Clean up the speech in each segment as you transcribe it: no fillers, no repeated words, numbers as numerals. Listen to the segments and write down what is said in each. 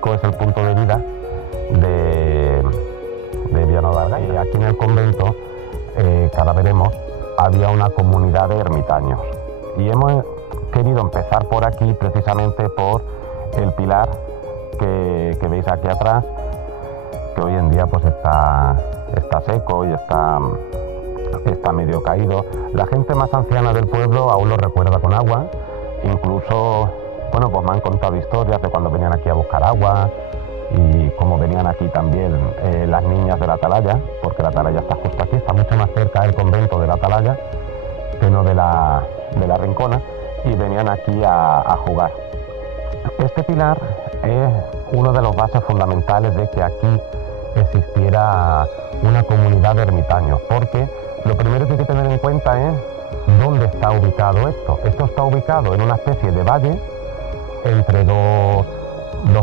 histórico, es el punto de vida de Villanueva de Algaida. Y aquí en el convento, cada veremos, había una comunidad de ermitaños. Y hemos querido empezar por aquí, precisamente por el pilar que veis aquí atrás, que hoy en día pues está seco y está medio caído. La gente más anciana del pueblo aún lo recuerda con agua, incluso, bueno, pues me han contado historias de cuando venían aquí a buscar agua y cómo venían aquí también las niñas de la atalaya, porque la atalaya está justo aquí, está mucho más cerca del convento de la atalaya que no de la Rincona, y venían aquí a jugar. Este pilar es uno de los bases fundamentales de que aquí existiera una comunidad de ermitaños, porque lo primero que hay que tener en cuenta es dónde está ubicado esto. Esto está ubicado en una especie de valle entre dos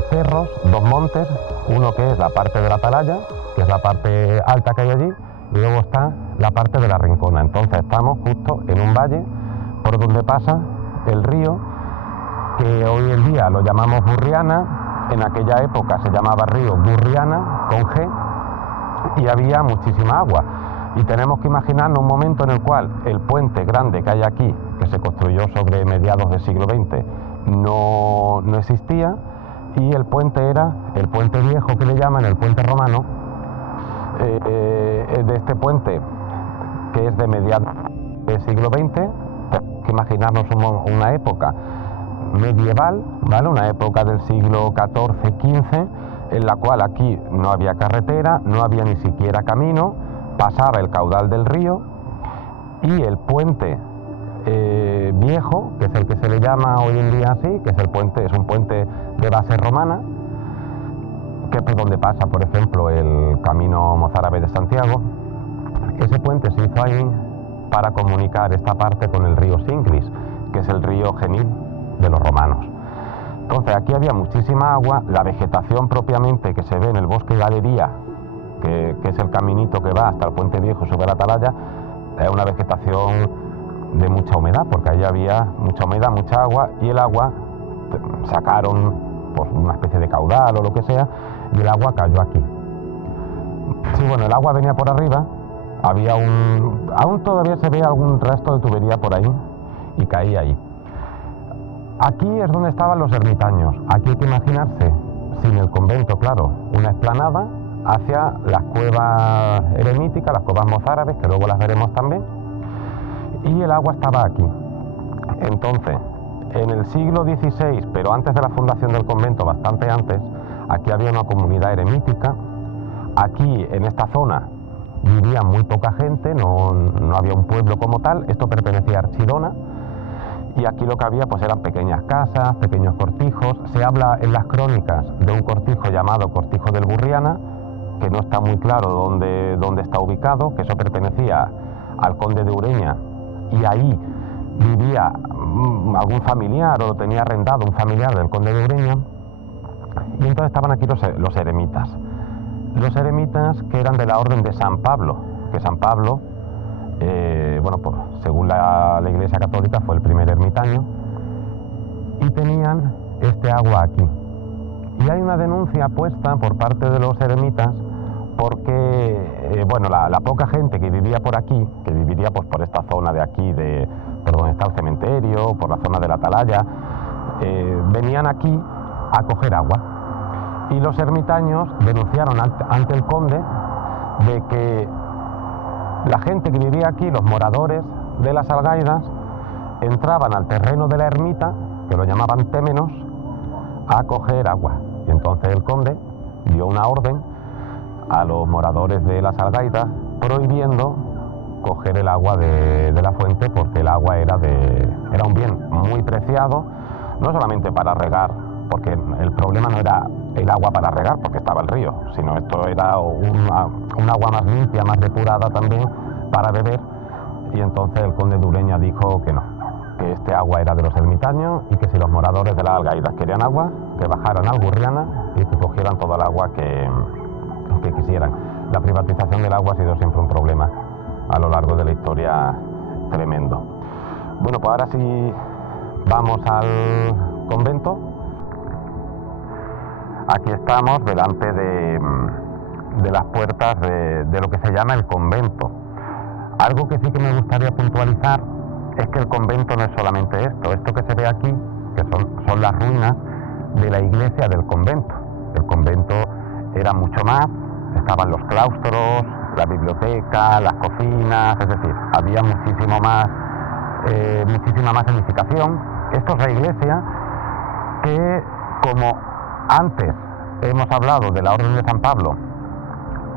cerros, dos montes, uno que es la parte de la atalaya, que es la parte alta que hay allí, y luego está la parte de la Rincona. Entonces estamos justo en un valle por donde pasa el río, que hoy en día lo llamamos Gurriana. En aquella época se llamaba río Gurriana, con G, y había muchísima agua. Y tenemos que imaginarnos un momento en el cual el puente grande que hay aquí, que se construyó sobre mediados del siglo XX, no existía, y el puente era el puente viejo, que le llaman el puente romano, de este puente, que es de mediados del siglo XX. Tenemos que imaginarnos una época medieval, ¿vale? Una época del siglo XIV-XV, en la cual aquí no había carretera, no había ni siquiera camino, pasaba el caudal del río, y el puente viejo, que es el que se le llama hoy en día así, que es un puente de base romana, que es por donde pasa, por ejemplo, el camino mozárabe de Santiago. Ese puente se hizo ahí para comunicar esta parte con el río Singlis, que es el río Genil de los romanos. Entonces aquí había muchísima agua. La vegetación propiamente que se ve en el bosque Galería, que es el caminito que va hasta el puente viejo y sube a la atalaya, es una vegetación de mucha humedad, porque ahí había mucha humedad, mucha agua, y el agua sacaron pues una especie de caudal o lo que sea, y el agua cayó aquí. Sí, bueno, el agua venía por arriba, había aún todavía se ve algún resto de tubería por ahí, y caía ahí. Aquí es donde estaban los ermitaños. Aquí hay que imaginarse, sin el convento, claro, una explanada hacia las cuevas eremíticas, las cuevas mozárabes, que luego las veremos también, y el agua estaba aquí. Entonces, en el siglo XVI, pero antes de la fundación del convento, bastante antes, aquí había una comunidad eremítica. Aquí, en esta zona, vivía muy poca gente, no había un pueblo como tal. Esto pertenecía a Archidona, y aquí lo que había pues eran pequeñas casas, pequeños cortijos. Se habla en las crónicas de un cortijo llamado Cortijo del Gurriana, que no está muy claro dónde está ubicado, que eso pertenecía al conde de Ureña, y ahí vivía algún familiar, o lo tenía arrendado un familiar del conde de Ureña. Y entonces estaban aquí los eremitas. Los eremitas, que eran de la orden de San Pablo, que San Pablo, bueno, pues según la Iglesia Católica, fue el primer ermitaño, y tenían este agua aquí. Y hay una denuncia puesta por parte de los eremitas, porque bueno, la poca gente que vivía por aquí, que viviría pues por esta zona de aquí, por donde está el cementerio, por la zona de la atalaya, venían aquí a coger agua. Y los ermitaños denunciaron ante el conde de que la gente que vivía aquí, los moradores de las Algaidas, entraban al terreno de la ermita, que lo llamaban témenos, a coger agua. Y entonces el conde dio una orden a los moradores de las Algaidas prohibiendo coger el agua de la fuente, porque el agua era un bien muy preciado, no solamente para regar, porque el problema no era el agua para regar, porque estaba el río, sino esto era un agua más limpia, más depurada también para beber. Y entonces el conde de Ureña dijo que no, que este agua era de los ermitaños, y que si los moradores de las Algaidas querían agua, que bajaran al Gurriana y que cogieran toda el agua que quisieran. La privatización del agua ha sido siempre un problema a lo largo de la historia, tremendo. Bueno, pues ahora sí vamos al convento. Aquí estamos delante de las puertas de lo que se llama el convento. Algo que sí que me gustaría puntualizar es que el convento no es solamente esto que se ve aquí, que son las ruinas de la iglesia del convento. El convento era mucho más, estaban los claustros, la biblioteca, las cocinas, es decir, había muchísima más edificación. Esto es la iglesia que, como antes hemos hablado de la Orden de San Pablo,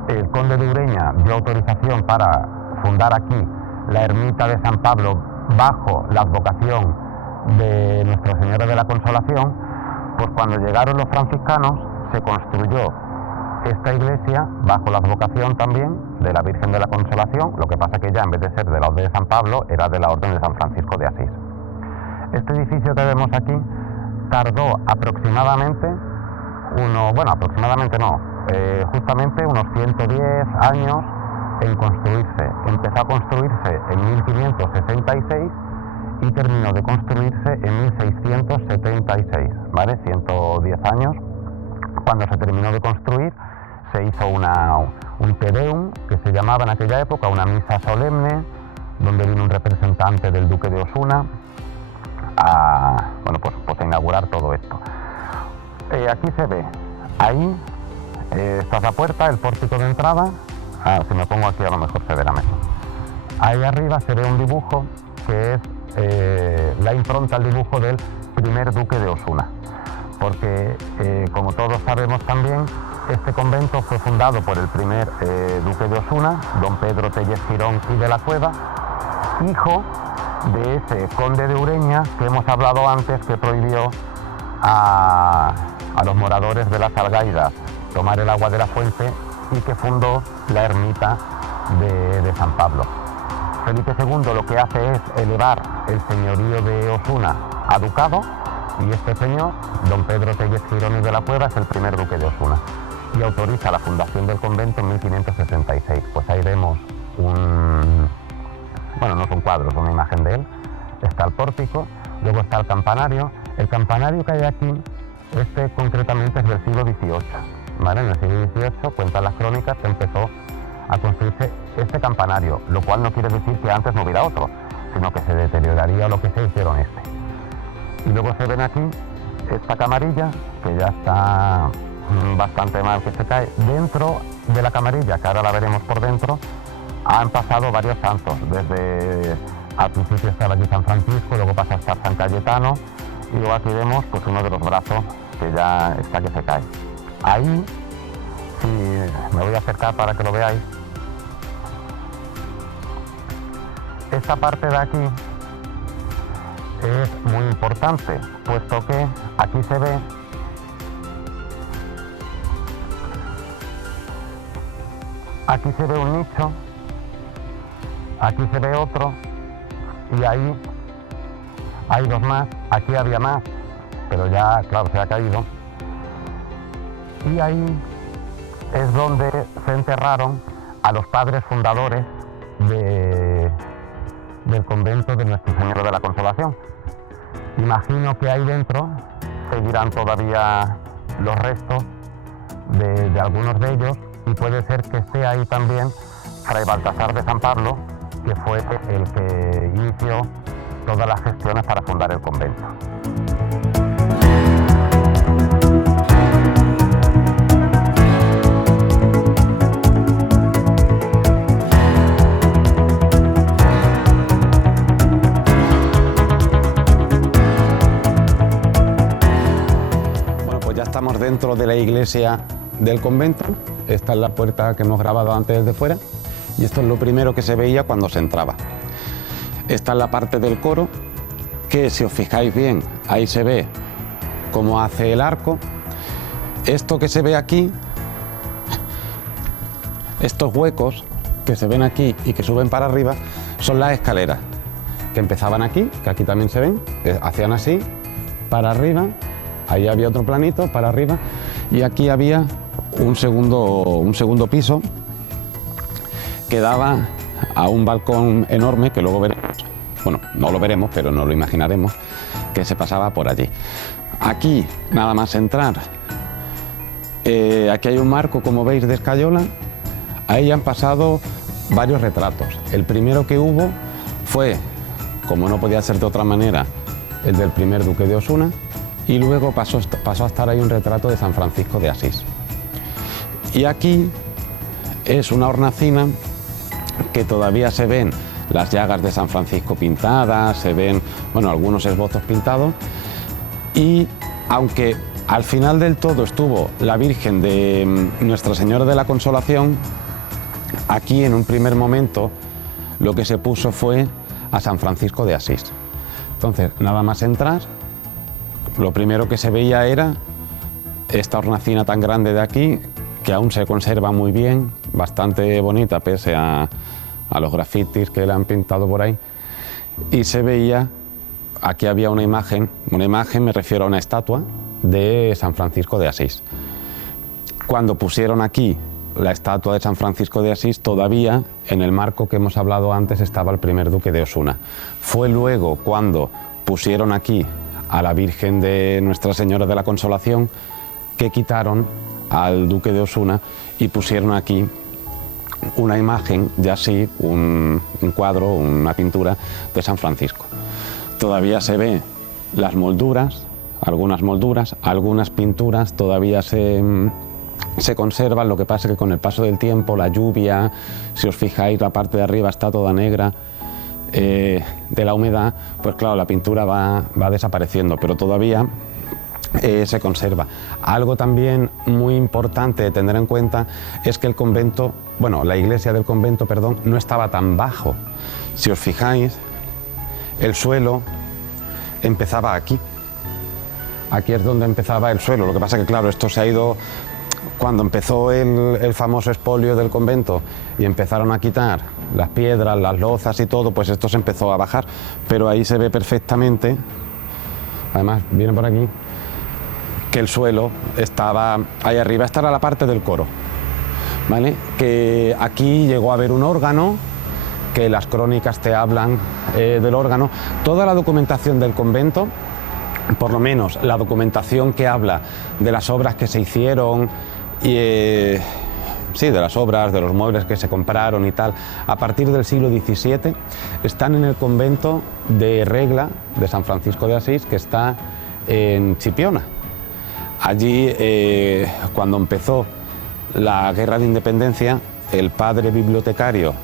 el conde de Ureña dio autorización para fundar aquí la ermita de San Pablo bajo la advocación de Nuestra Señora de la Consolación, pues cuando llegaron los franciscanos se construyó esta iglesia bajo la advocación también de la Virgen de la Consolación, lo que pasa que ya en vez de ser de la Orden de San Pablo era de la Orden de San Francisco de Asís. Este edificio que vemos aquí tardó aproximadamente justamente unos 110 años en construirse. Empezó a construirse en 1566 y terminó de construirse en 1676, ¿vale? 110 años. Cuando se terminó de construir, se hizo un Te Deum, que se llamaba en aquella época, una misa solemne, donde vino un representante del duque de Osuna a inaugurar todo esto. Aquí se ve, ahí esta es la puerta, el pórtico de entrada. Si me pongo aquí a lo mejor se verá mejor. Ahí arriba se ve un dibujo que es la impronta, el dibujo del primer duque de Osuna, porque como todos sabemos también, este convento fue fundado por el primer duque de Osuna, don Pedro Tellez Girón y de la Cueva, hijo de ese conde de Ureña que hemos hablado antes, que prohibió a los moradores de las Algaidas tomar el agua de la fuente y que fundó la ermita de San Pablo. Felipe II lo que hace es elevar el señorío de Osuna a ducado, y este señor, don Pedro Tellez Girón y de la Cueva, es el primer duque de Osuna y autoriza la fundación del convento en 1566. Pues ahí vemos no es un cuadro, es una imagen de él. Está el pórtico, luego está el campanario. El campanario que hay aquí, este concretamente es del siglo XVIII, ¿vale? En el siglo XVIII, cuentan las crónicas, que empezó a construirse este campanario, lo cual no quiere decir que antes no hubiera otro, sino que se deterioraría lo que se hicieron este. Y luego se ven aquí esta camarilla, que ya está bastante mal, que se cae. Dentro de la camarilla, que ahora la veremos por dentro, han pasado varios santos. Desde al principio estaba aquí San Francisco, luego pasa a estar San Cayetano, y luego aquí vemos pues uno de los brazos que ya está, que se cae. Ahí, si me voy a acercar para que lo veáis, esta parte de aquí es muy importante, puesto que aquí se ve un nicho, aquí se ve otro, y ahí hay dos más. Aquí había más, pero ya, claro, se ha caído. Y ahí es donde se enterraron a los padres fundadores del convento de Nuestra Señora de la Consolación. Imagino que ahí dentro seguirán todavía los restos de algunos de ellos, y puede ser que esté ahí también Fray Baltasar de San Pablo, que fue el que inició todas las gestiones para fundar el convento. Bueno, pues ya estamos dentro de la iglesia del convento. Esta es la puerta que hemos grabado antes desde fuera, y esto es lo primero que se veía cuando se entraba. Esta es la parte del coro, que si os fijáis bien, ahí se ve cómo hace el arco. Esto que se ve aquí, estos huecos que se ven aquí y que suben para arriba, son las escaleras, que empezaban aquí, que aquí también se ven, hacían así, para arriba, ahí había otro planito, para arriba, y aquí había un segundo piso que daba a un balcón enorme, que luego veremos, bueno, no lo veremos, pero no lo imaginaremos, que se pasaba por allí. Aquí, nada más entrar, Aquí hay un marco, como veis, de escayola. Ahí han pasado varios retratos. El primero que hubo fue, como no podía ser de otra manera, el del primer duque de Osuna, y luego pasó a estar ahí un retrato de San Francisco de Asís. Y aquí es una hornacina que todavía se ven las llagas de San Francisco pintadas, se ven, bueno, algunos esbozos pintados, y aunque al final del todo estuvo la Virgen de Nuestra Señora de la Consolación, aquí en un primer momento lo que se puso fue a San Francisco de Asís. Entonces, nada más entrar, lo primero que se veía era esta hornacina tan grande de aquí, que aún se conserva muy bien, bastante bonita, pese a los grafitis que le han pintado por ahí, y se veía, aquí había una imagen me refiero a una estatua de San Francisco de Asís. Cuando pusieron aquí la estatua de San Francisco de Asís, todavía en el marco que hemos hablado antes estaba el primer duque de Osuna. Fue luego cuando pusieron aquí a la Virgen de Nuestra Señora de la Consolación que quitaron al duque de Osuna y pusieron aquí una imagen, ya sí, un cuadro, una pintura de San Francisco. Todavía se ve las molduras, algunas pinturas todavía se conservan. Lo que pasa es que con el paso del tiempo, la lluvia, si os fijáis, la parte de arriba está toda negra de la humedad, pues claro, la pintura va desapareciendo, pero todavía se conserva. Algo también muy importante de tener en cuenta es que el convento, bueno, la iglesia del convento, perdón, no estaba tan bajo. Si os fijáis, el suelo empezaba aquí. Aquí es donde empezaba el suelo. Lo que pasa es que, claro, esto se ha ido... Cuando empezó el famoso expolio del convento y empezaron a quitar las piedras, las lozas y todo, pues esto se empezó a bajar. Pero ahí se ve perfectamente, además viene por aquí, que el suelo estaba ahí arriba. Esta era la parte del coro, ¿vale? Que aquí llegó a haber un órgano, que las crónicas te hablan del órgano. Toda la documentación del convento, por lo menos la documentación que habla de las obras que se hicieron, y, sí, de las obras, de los muebles que se compraron y tal, a partir del siglo XVII, están en el convento de Regla de San Francisco de Asís, que está en Chipiona. Allí, cuando empezó la Guerra de Independencia, el padre bibliotecario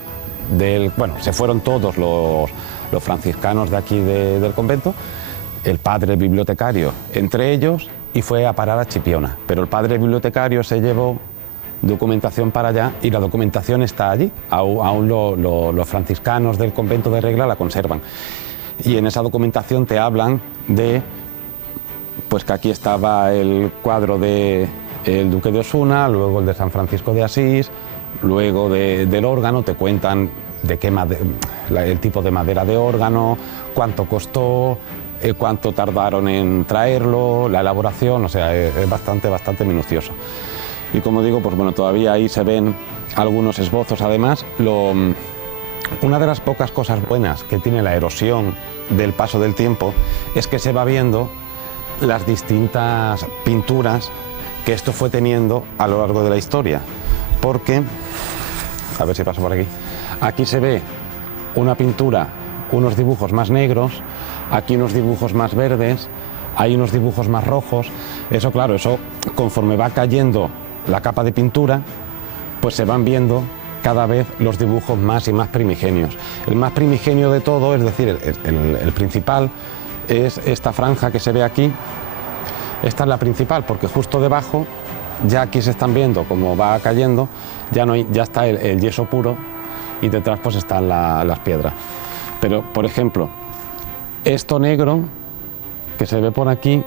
bueno, se fueron todos los franciscanos de aquí del convento, el padre bibliotecario entre ellos, y fue a parar a Chipiona. Pero el padre bibliotecario se llevó documentación para allá y la documentación está allí. Aún los franciscanos del convento de Regla la conservan. Y en esa documentación te hablan de, pues, que aquí estaba el cuadro del duque de Osuna, luego el de San Francisco de Asís, luego del órgano, te cuentan de qué el tipo de madera de órgano, cuánto costó, cuánto tardaron en traerlo, la elaboración, o sea, es bastante minucioso. Y como digo, pues bueno, todavía ahí se ven algunos esbozos. Además, una de las pocas cosas buenas que tiene la erosión del paso del tiempo es que se va viendo las distintas pinturas que esto fue teniendo a lo largo de la historia. Porque, a ver si paso por aquí, aquí se ve una pintura, unos dibujos más negros, aquí unos dibujos más verdes, hay unos dibujos más rojos. Eso, claro, eso conforme va cayendo la capa de pintura, pues se van viendo cada vez los dibujos más y más primigenios. El más primigenio de todo, es decir, el principal, es esta franja que se ve aquí. Esta es la principal, porque justo debajo, ya aquí se están viendo cómo va cayendo, ya está el yeso puro, y detrás pues están las piedras. Pero, por ejemplo, esto negro que se ve por aquí,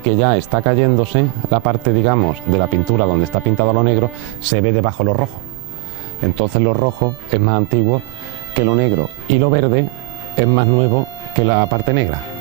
que ya está cayéndose, la parte, digamos, de la pintura donde está pintado lo negro, se ve debajo lo rojo. Entonces lo rojo es más antiguo que lo negro, y lo verde es más nuevo que la parte negra.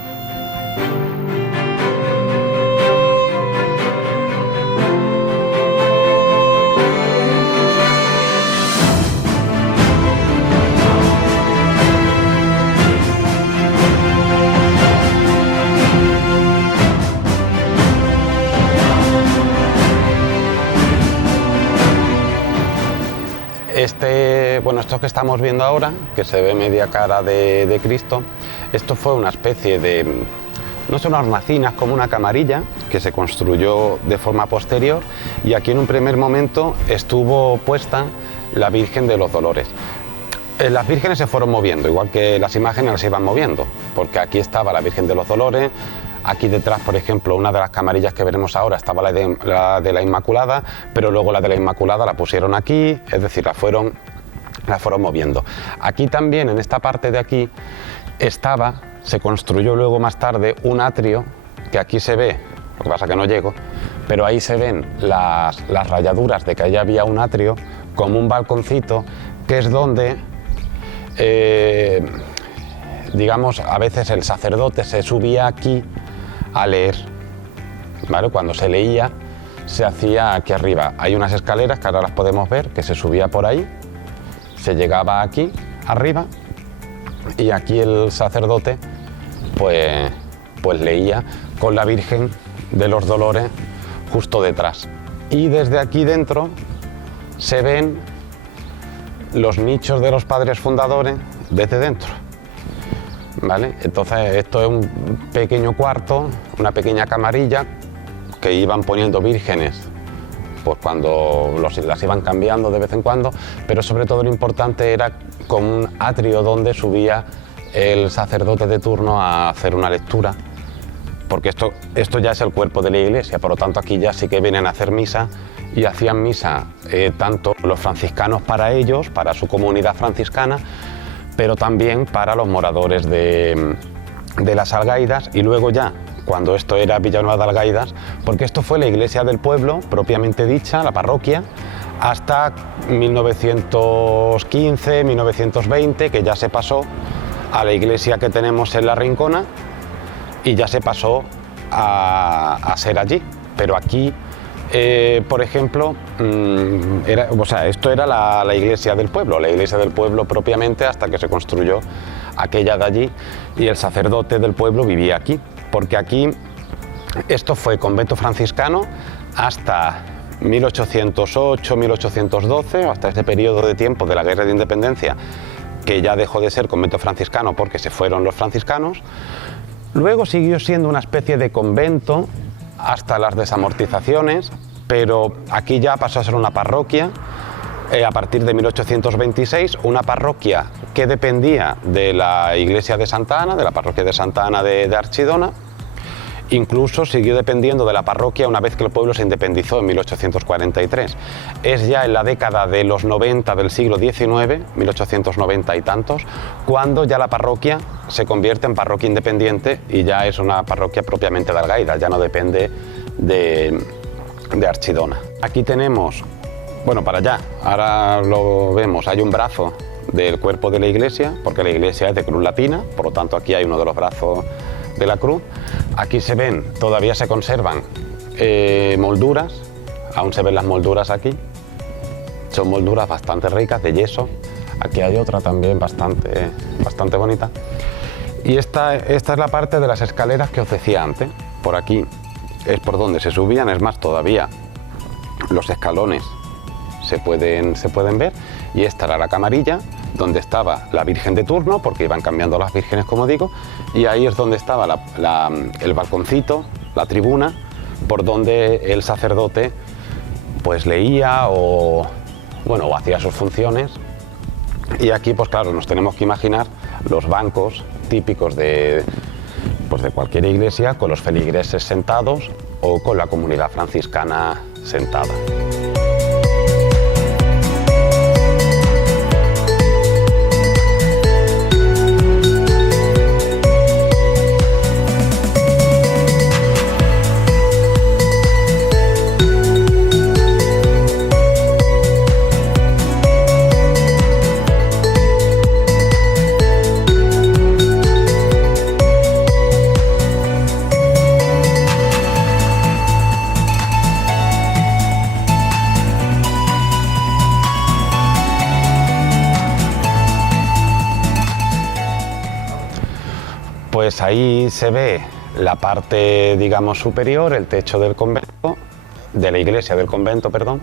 Bueno, esto que estamos viendo ahora, que se ve media cara de Cristo, esto fue una especie de, no son hornacinas, como una camarilla que se construyó de forma posterior, y aquí en un primer momento estuvo puesta la Virgen de los Dolores. Las vírgenes se fueron moviendo, igual que las imágenes las iban moviendo, porque aquí estaba la Virgen de los Dolores, aquí detrás, por ejemplo, una de las camarillas que veremos ahora estaba la de la Inmaculada, pero luego la de la Inmaculada la pusieron aquí, es decir, la fueron moviendo. Aquí también, en esta parte de aquí, se construyó luego más tarde un atrio, que aquí se ve, lo que pasa que no llego, pero ahí se ven las rayaduras de que allá había un atrio, como un balconcito, que es donde digamos, a veces el sacerdote se subía aquí a leer, ¿vale? Cuando se leía, se hacía aquí arriba. Hay unas escaleras que ahora las podemos ver, que se subía por ahí, se llegaba aquí arriba y aquí el sacerdote pues leía con la Virgen de los Dolores justo detrás. Y desde aquí dentro se ven los nichos de los padres fundadores desde dentro, ¿vale? Entonces esto es un pequeño cuarto, una pequeña camarilla que iban poniendo vírgenes pues cuando las iban cambiando de vez en cuando, pero sobre todo lo importante era como un atrio donde subía el sacerdote de turno a hacer una lectura, porque esto ya es el cuerpo de la iglesia, por lo tanto aquí ya sí que vienen a hacer misa, y hacían misa tanto los franciscanos para ellos, para su comunidad franciscana, pero también para los moradores de las Algaidas, y luego ya, cuando esto era Villanueva de Algaidas, porque esto fue la iglesia del pueblo, propiamente dicha, la parroquia, hasta 1915, 1920, que ya se pasó a la iglesia que tenemos en La Rincona, y ya se pasó a ser allí, pero aquí... por ejemplo, esto era la iglesia del pueblo propiamente, hasta que se construyó aquella de allí, y el sacerdote del pueblo vivía aquí, porque aquí esto fue convento franciscano hasta 1808, 1812, hasta este periodo de tiempo de la Guerra de Independencia, que ya dejó de ser convento franciscano porque se fueron los franciscanos. Luego siguió siendo una especie de convento hasta las desamortizaciones, pero aquí ya pasó a ser una parroquia a partir de 1826, una parroquia que dependía de la iglesia de Santa Ana, de la parroquia de Santa Ana de Archidona. Incluso siguió dependiendo de la parroquia una vez que el pueblo se independizó en 1843. Es ya en la década de los 90 del siglo XIX, 1890 y tantos, cuando ya la parroquia se convierte en parroquia independiente y ya es una parroquia propiamente de Algaida, ya no depende de Archidona. Aquí tenemos, bueno, para allá, ahora lo vemos, hay un brazo del cuerpo de la iglesia, porque la iglesia es de cruz latina, por lo tanto aquí hay uno de los brazos de la cruz. Aquí se ven, todavía se conservan molduras, aún se ven las molduras aquí, son molduras bastante ricas de yeso. Aquí hay otra también bastante bonita. Y esta es la parte de las escaleras que os decía antes. Por aquí es por donde se subían, es más, todavía los escalones se pueden ver, y esta era la camarilla donde estaba la Virgen de turno, porque iban cambiando las vírgenes, como digo, y ahí es donde estaba el balconcito, la tribuna, por donde el sacerdote pues leía o hacía sus funciones. Y aquí, pues claro, nos tenemos que imaginar los bancos típicos de cualquier iglesia, con los feligreses sentados o con la comunidad franciscana sentada. Pues ahí se ve la parte, digamos, superior, el techo del convento, de la iglesia del convento, perdón,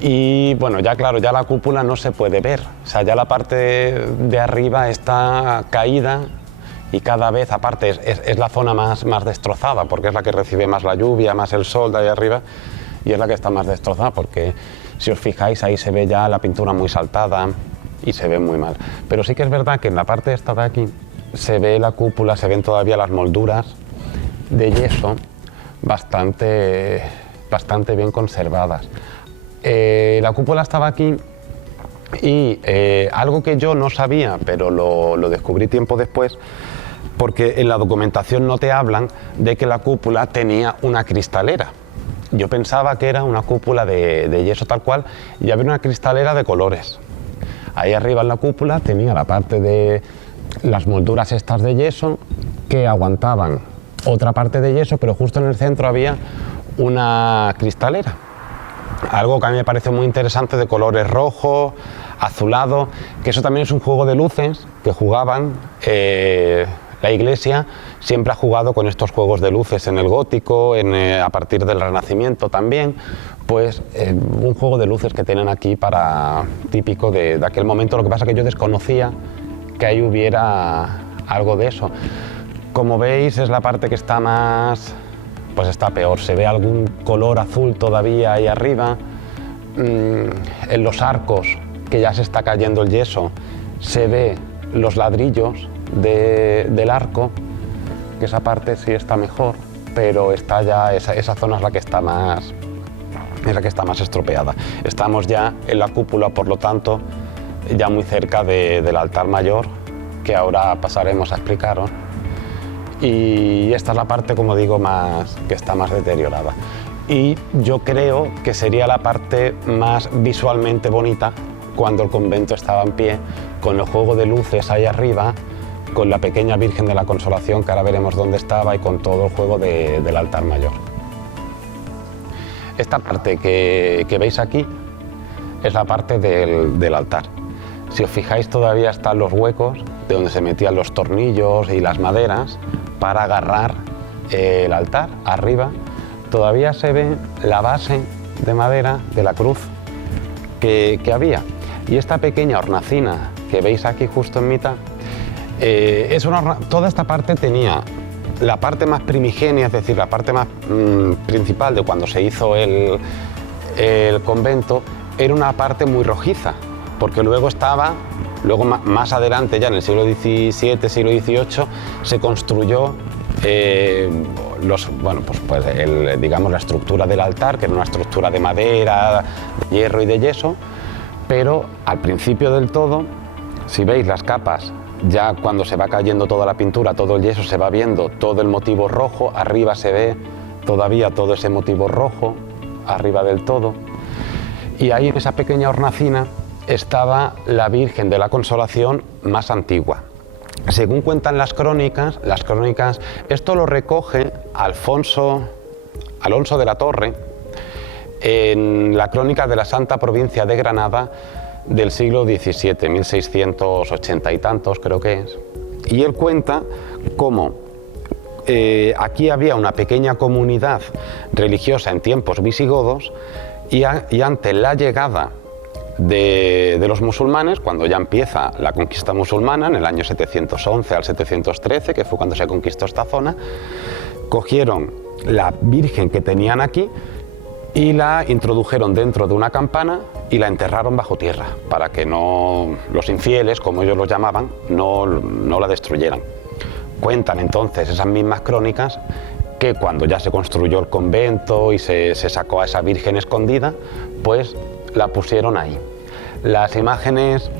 Y bueno, ya claro, ya la cúpula no se puede ver, o sea, ya la parte de arriba está caída y cada vez, aparte, es la zona más destrozada, porque es la que recibe más la lluvia, más el sol de ahí arriba, y es la que está más destrozada, porque si os fijáis ahí se ve ya la pintura muy saltada y se ve muy mal. Pero sí que es verdad que en la parte esta de aquí se ve la cúpula, se ven todavía las molduras de yeso bastante bien conservadas. La cúpula estaba aquí y algo que yo no sabía, pero lo descubrí tiempo después, porque en la documentación no te hablan de que la cúpula tenía una cristalera. Yo pensaba que era una cúpula de yeso tal cual y había una cristalera de colores. Ahí arriba en la cúpula tenía la parte de las molduras estas de yeso que aguantaban otra parte de yeso, pero justo en el centro había una cristalera. Algo que a mí me parece muy interesante, de colores rojo, azulado, que eso también es un juego de luces que jugaban. La Iglesia siempre ha jugado con estos juegos de luces en el gótico, a partir del Renacimiento también, pues un juego de luces que tienen aquí típico de aquel momento. Lo que pasa es que yo desconocía que ahí hubiera algo de eso. Como veis, es la parte que está más, pues está peor, se ve algún color azul todavía ahí arriba. En los arcos, que ya se está cayendo el yeso, se ve los ladrillos del arco, que esa parte sí está mejor, pero está ya, esa zona es la que está más estropeada. Estamos ya en la cúpula, por lo tanto, ya muy cerca del altar mayor, que ahora pasaremos a explicaros. Y esta es la parte, como digo, que está más deteriorada. Y yo creo que sería la parte más visualmente bonita cuando el convento estaba en pie, con el juego de luces ahí arriba, con la pequeña Virgen de la Consolación, que ahora veremos dónde estaba, y con todo el juego del altar mayor. Esta parte que veis aquí es la parte del altar. Si os fijáis, todavía están los huecos de donde se metían los tornillos y las maderas para agarrar el altar. Arriba todavía se ve la base de madera de la cruz que había. Y esta pequeña hornacina que veis aquí justo en mitad, toda esta parte tenía la parte más primigenia, es decir, la parte más principal de cuando se hizo el convento, era una parte muy rojiza, porque luego más adelante, ya en el siglo XVII, siglo XVIII, se construyó digamos, la estructura del altar, que era una estructura de madera, de hierro y de yeso, pero al principio del todo, si veis las capas, ya cuando se va cayendo toda la pintura, todo el yeso, se va viendo todo el motivo rojo, arriba se ve todavía todo ese motivo rojo, arriba del todo, y ahí en esa pequeña hornacina estaba la Virgen de la Consolación más antigua. Según cuentan las crónicas, esto lo recoge Alonso de la Torre en la crónica de la Santa Provincia de Granada del siglo XVII, 1680 y tantos creo que es, y él cuenta cómo aquí había una pequeña comunidad religiosa en tiempos visigodos y ante la llegada de los musulmanes, cuando ya empieza la conquista musulmana en el año 711 al 713, que fue cuando se conquistó esta zona, cogieron la Virgen que tenían aquí y la introdujeron dentro de una campana y la enterraron bajo tierra, para que los infieles, como ellos los llamaban, no la destruyeran. Cuentan entonces esas mismas crónicas que cuando ya se construyó el convento y se sacó a esa Virgen escondida, pues la pusieron ahí. Las imágenes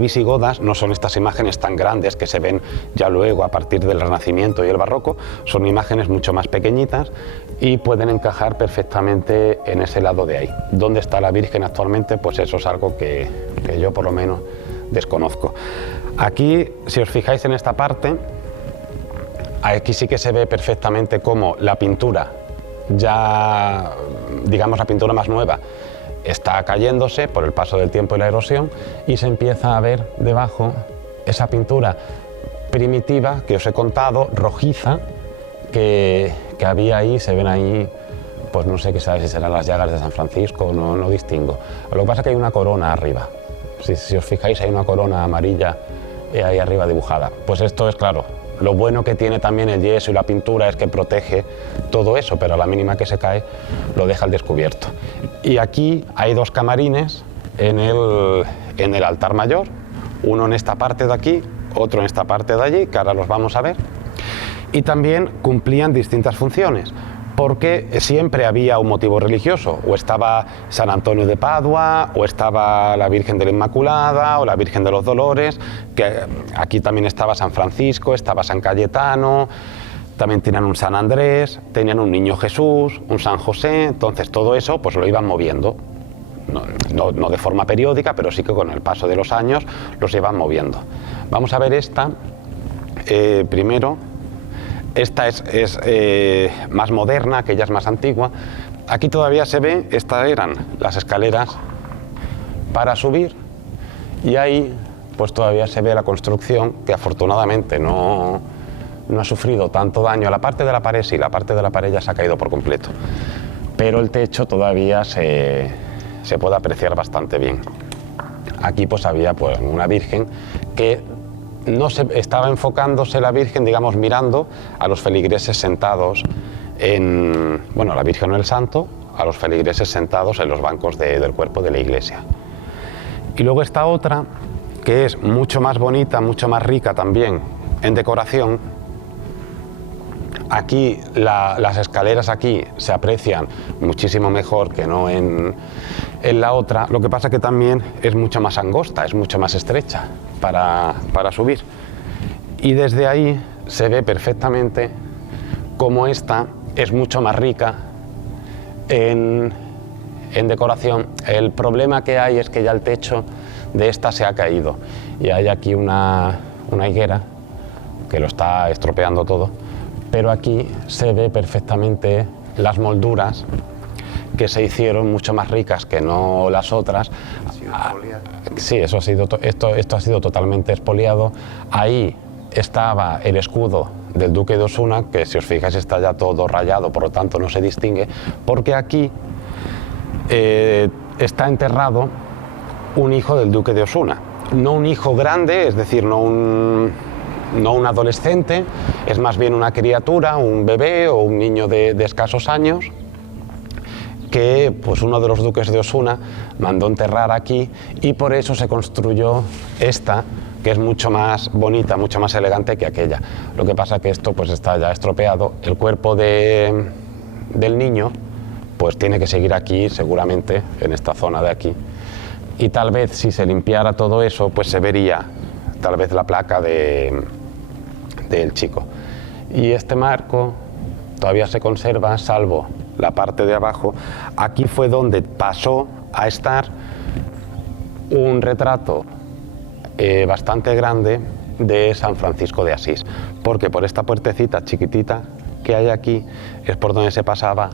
visigodas no son estas imágenes tan grandes que se ven ya luego a partir del Renacimiento y el Barroco, son imágenes mucho más pequeñitas y pueden encajar perfectamente en ese lado de ahí. ¿Dónde está la Virgen actualmente? Pues eso es algo que yo por lo menos desconozco. Aquí, si os fijáis en esta parte, aquí sí que se ve perfectamente cómo la pintura, ya digamos la pintura más nueva, está cayéndose por el paso del tiempo y la erosión, y se empieza a ver debajo esa pintura primitiva que os he contado, rojiza, que había ahí. Se ven ahí pues no sé qué sabe si serán las llagas de San Francisco, no distingo. Lo que pasa es que hay una corona arriba. Si os fijáis, hay una corona amarilla ahí arriba dibujada. Pues esto es claro. Lo bueno que tiene también el yeso y la pintura es que protege todo eso, pero a la mínima que se cae lo deja al descubierto. Y aquí hay dos camarines en el altar mayor, uno en esta parte de aquí, otro en esta parte de allí, que ahora los vamos a ver. Y también cumplían distintas funciones, porque siempre había un motivo religioso, o estaba San Antonio de Padua, o estaba la Virgen de la Inmaculada, o la Virgen de los Dolores, que aquí también estaba San Francisco, estaba San Cayetano, también tenían un San Andrés, tenían un Niño Jesús, un San José, entonces todo eso pues lo iban moviendo, no de forma periódica, pero sí que con el paso de los años los iban moviendo. Vamos a ver esta primero. Esta es más moderna, aquella es más antigua. Aquí todavía se ve, estas eran las escaleras para subir, y ahí pues todavía se ve la construcción, que afortunadamente no ha sufrido tanto daño. La parte de la pared sí, la parte de la pared ya se ha caído por completo, pero el techo todavía se puede apreciar bastante bien. Aquí pues había pues una Virgen que estaba enfocándose la Virgen, digamos, mirando a los feligreses sentados la Virgen o el Santo, a los feligreses sentados en los bancos del cuerpo de la iglesia. Y luego esta otra, que es mucho más bonita, mucho más rica también en decoración. Aquí las escaleras aquí se aprecian muchísimo mejor que no en la otra. Lo que pasa que también es mucho más angosta, es mucho más estrecha para subir. Y desde ahí se ve perfectamente cómo esta es mucho más rica en decoración. El problema que hay es que ya el techo de esta se ha caído y hay aquí una higuera que lo está estropeando todo. Pero aquí se ve perfectamente las molduras que se hicieron mucho más ricas que no las otras. Sí, esto ha sido totalmente expoliado. Ahí estaba el escudo del duque de Osuna, que si os fijáis está ya todo rayado, por lo tanto no se distingue, porque aquí está enterrado un hijo del duque de Osuna. No un hijo grande, es decir, no un adolescente, es más bien una criatura, un bebé o un niño de escasos años, que pues uno de los duques de Osuna mandó enterrar aquí, y por eso se construyó esta, que es mucho más bonita, mucho más elegante que aquella. Lo que pasa que esto pues está ya estropeado. El cuerpo del niño pues tiene que seguir aquí, seguramente en esta zona de aquí, y tal vez si se limpiara todo eso pues se vería tal vez la placa del chico. Y este marco todavía se conserva, salvo la parte de abajo. Aquí fue donde pasó a estar un retrato bastante grande de San Francisco de Asís, porque por esta puertecita chiquitita que hay aquí es por donde se pasaba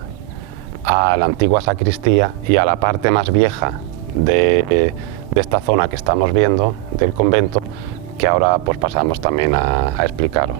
a la antigua sacristía y a la parte más vieja de esta zona que estamos viendo del convento, que ahora pues pasamos también a explicaros.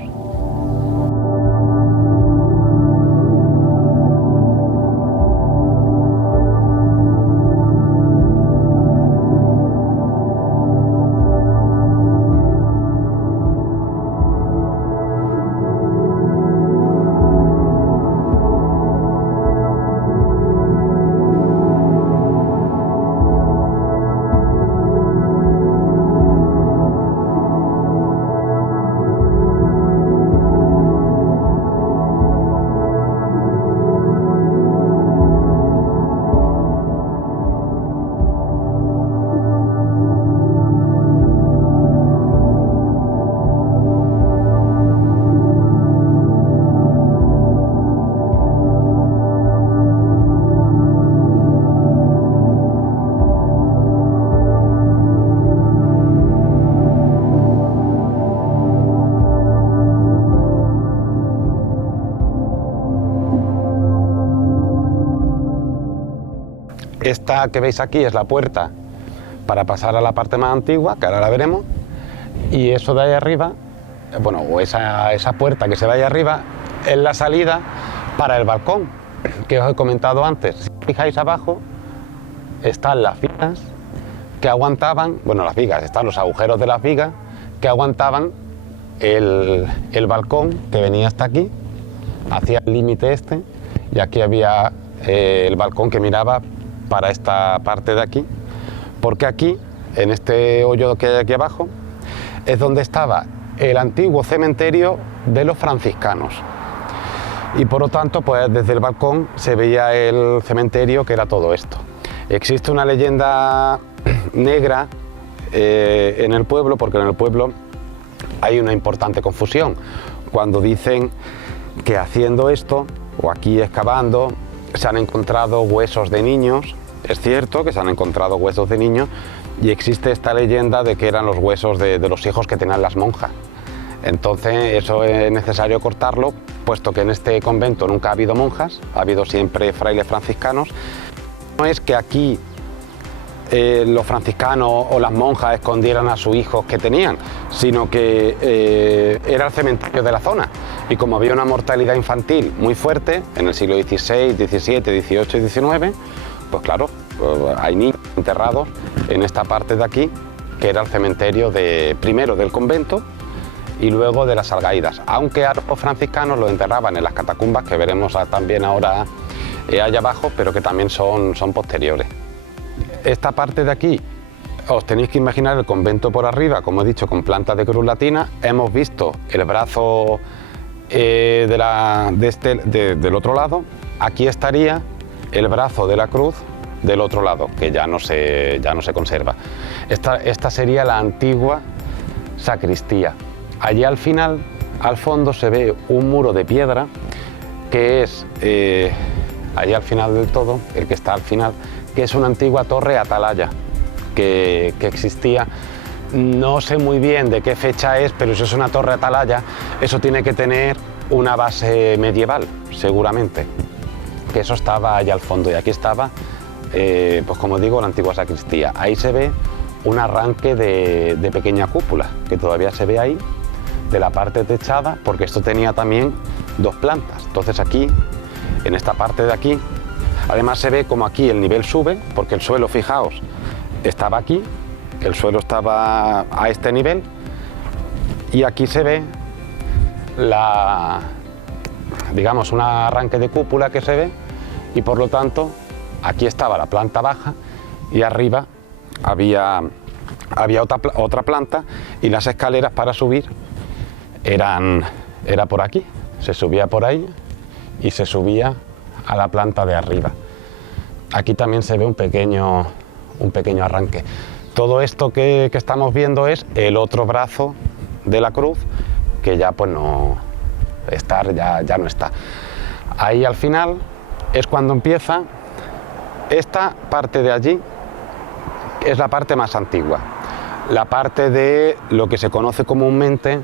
Esta que veis aquí es la puerta para pasar a la parte más antigua, que ahora la veremos, y eso de ahí arriba, bueno, o esa puerta que se ve ahí arriba, es la salida para el balcón, que os he comentado antes. Si os fijáis abajo, están las vigas que aguantaban, bueno, las vigas, están los agujeros de las vigas que aguantaban el balcón que venía hasta aquí, hacia el límite este, y aquí había el balcón que miraba para esta parte de aquí, porque aquí, en este hoyo que hay aquí abajo, es donde estaba el antiguo cementerio de los franciscanos. Y por lo tanto, pues desde el balcón se veía el cementerio, que era todo esto. Existe una leyenda negra en el pueblo, porque en el pueblo hay una importante confusión. Cuando dicen que haciendo esto, o aquí excavando, se han encontrado huesos de niños. Es cierto que se han encontrado huesos de niños, y existe esta leyenda de que eran los huesos de los hijos que tenían las monjas. Entonces eso es necesario cortarlo, puesto que en este convento nunca ha habido monjas, ha habido siempre frailes franciscanos. No es que aquí los franciscanos o las monjas escondieran a sus hijos que tenían, sino que era el cementerio de la zona, y como había una mortalidad infantil muy fuerte en el siglo XVI, XVII, XVIII y XIX, pues claro, hay niños enterrados en esta parte de aquí, que era el cementerio primero del convento y luego de las Algaídas, aunque a los franciscanos los enterraban en las catacumbas, que veremos también ahora allá abajo, pero que también son posteriores. Esta parte de aquí, os tenéis que imaginar el convento por arriba, como he dicho, con planta de cruz latina. Hemos visto el brazo del otro lado. Aquí estaría el brazo de la cruz del otro lado, que ya no se conserva. Esta sería la antigua sacristía. Allí al final, al fondo, se ve un muro de piedra, que es, allí al final del todo, el que está al final, que es una antigua torre atalaya que existía. No sé muy bien de qué fecha es, pero si es una torre atalaya, eso tiene que tener una base medieval, seguramente, que eso estaba allá al fondo, y aquí estaba, pues como digo, la antigua sacristía. Ahí se ve un arranque de pequeña cúpula, que todavía se ve ahí, de la parte techada, porque esto tenía también dos plantas. Entonces aquí, en esta parte de aquí, además se ve como aquí el nivel sube, porque el suelo, fijaos, estaba aquí, el suelo estaba a este nivel, y aquí se ve digamos, un arranque de cúpula que se ve, y por lo tanto aquí estaba la planta baja y arriba había otra planta, y las escaleras para subir era por aquí, se subía por ahí y se subía a la planta de arriba. Aquí también se ve un pequeño arranque. Todo esto que estamos viendo es el otro brazo de la cruz, que ya pues no ya no está. Ahí al final es cuando empieza esta parte de allí, es la parte más antigua, la parte de lo que se conoce comúnmente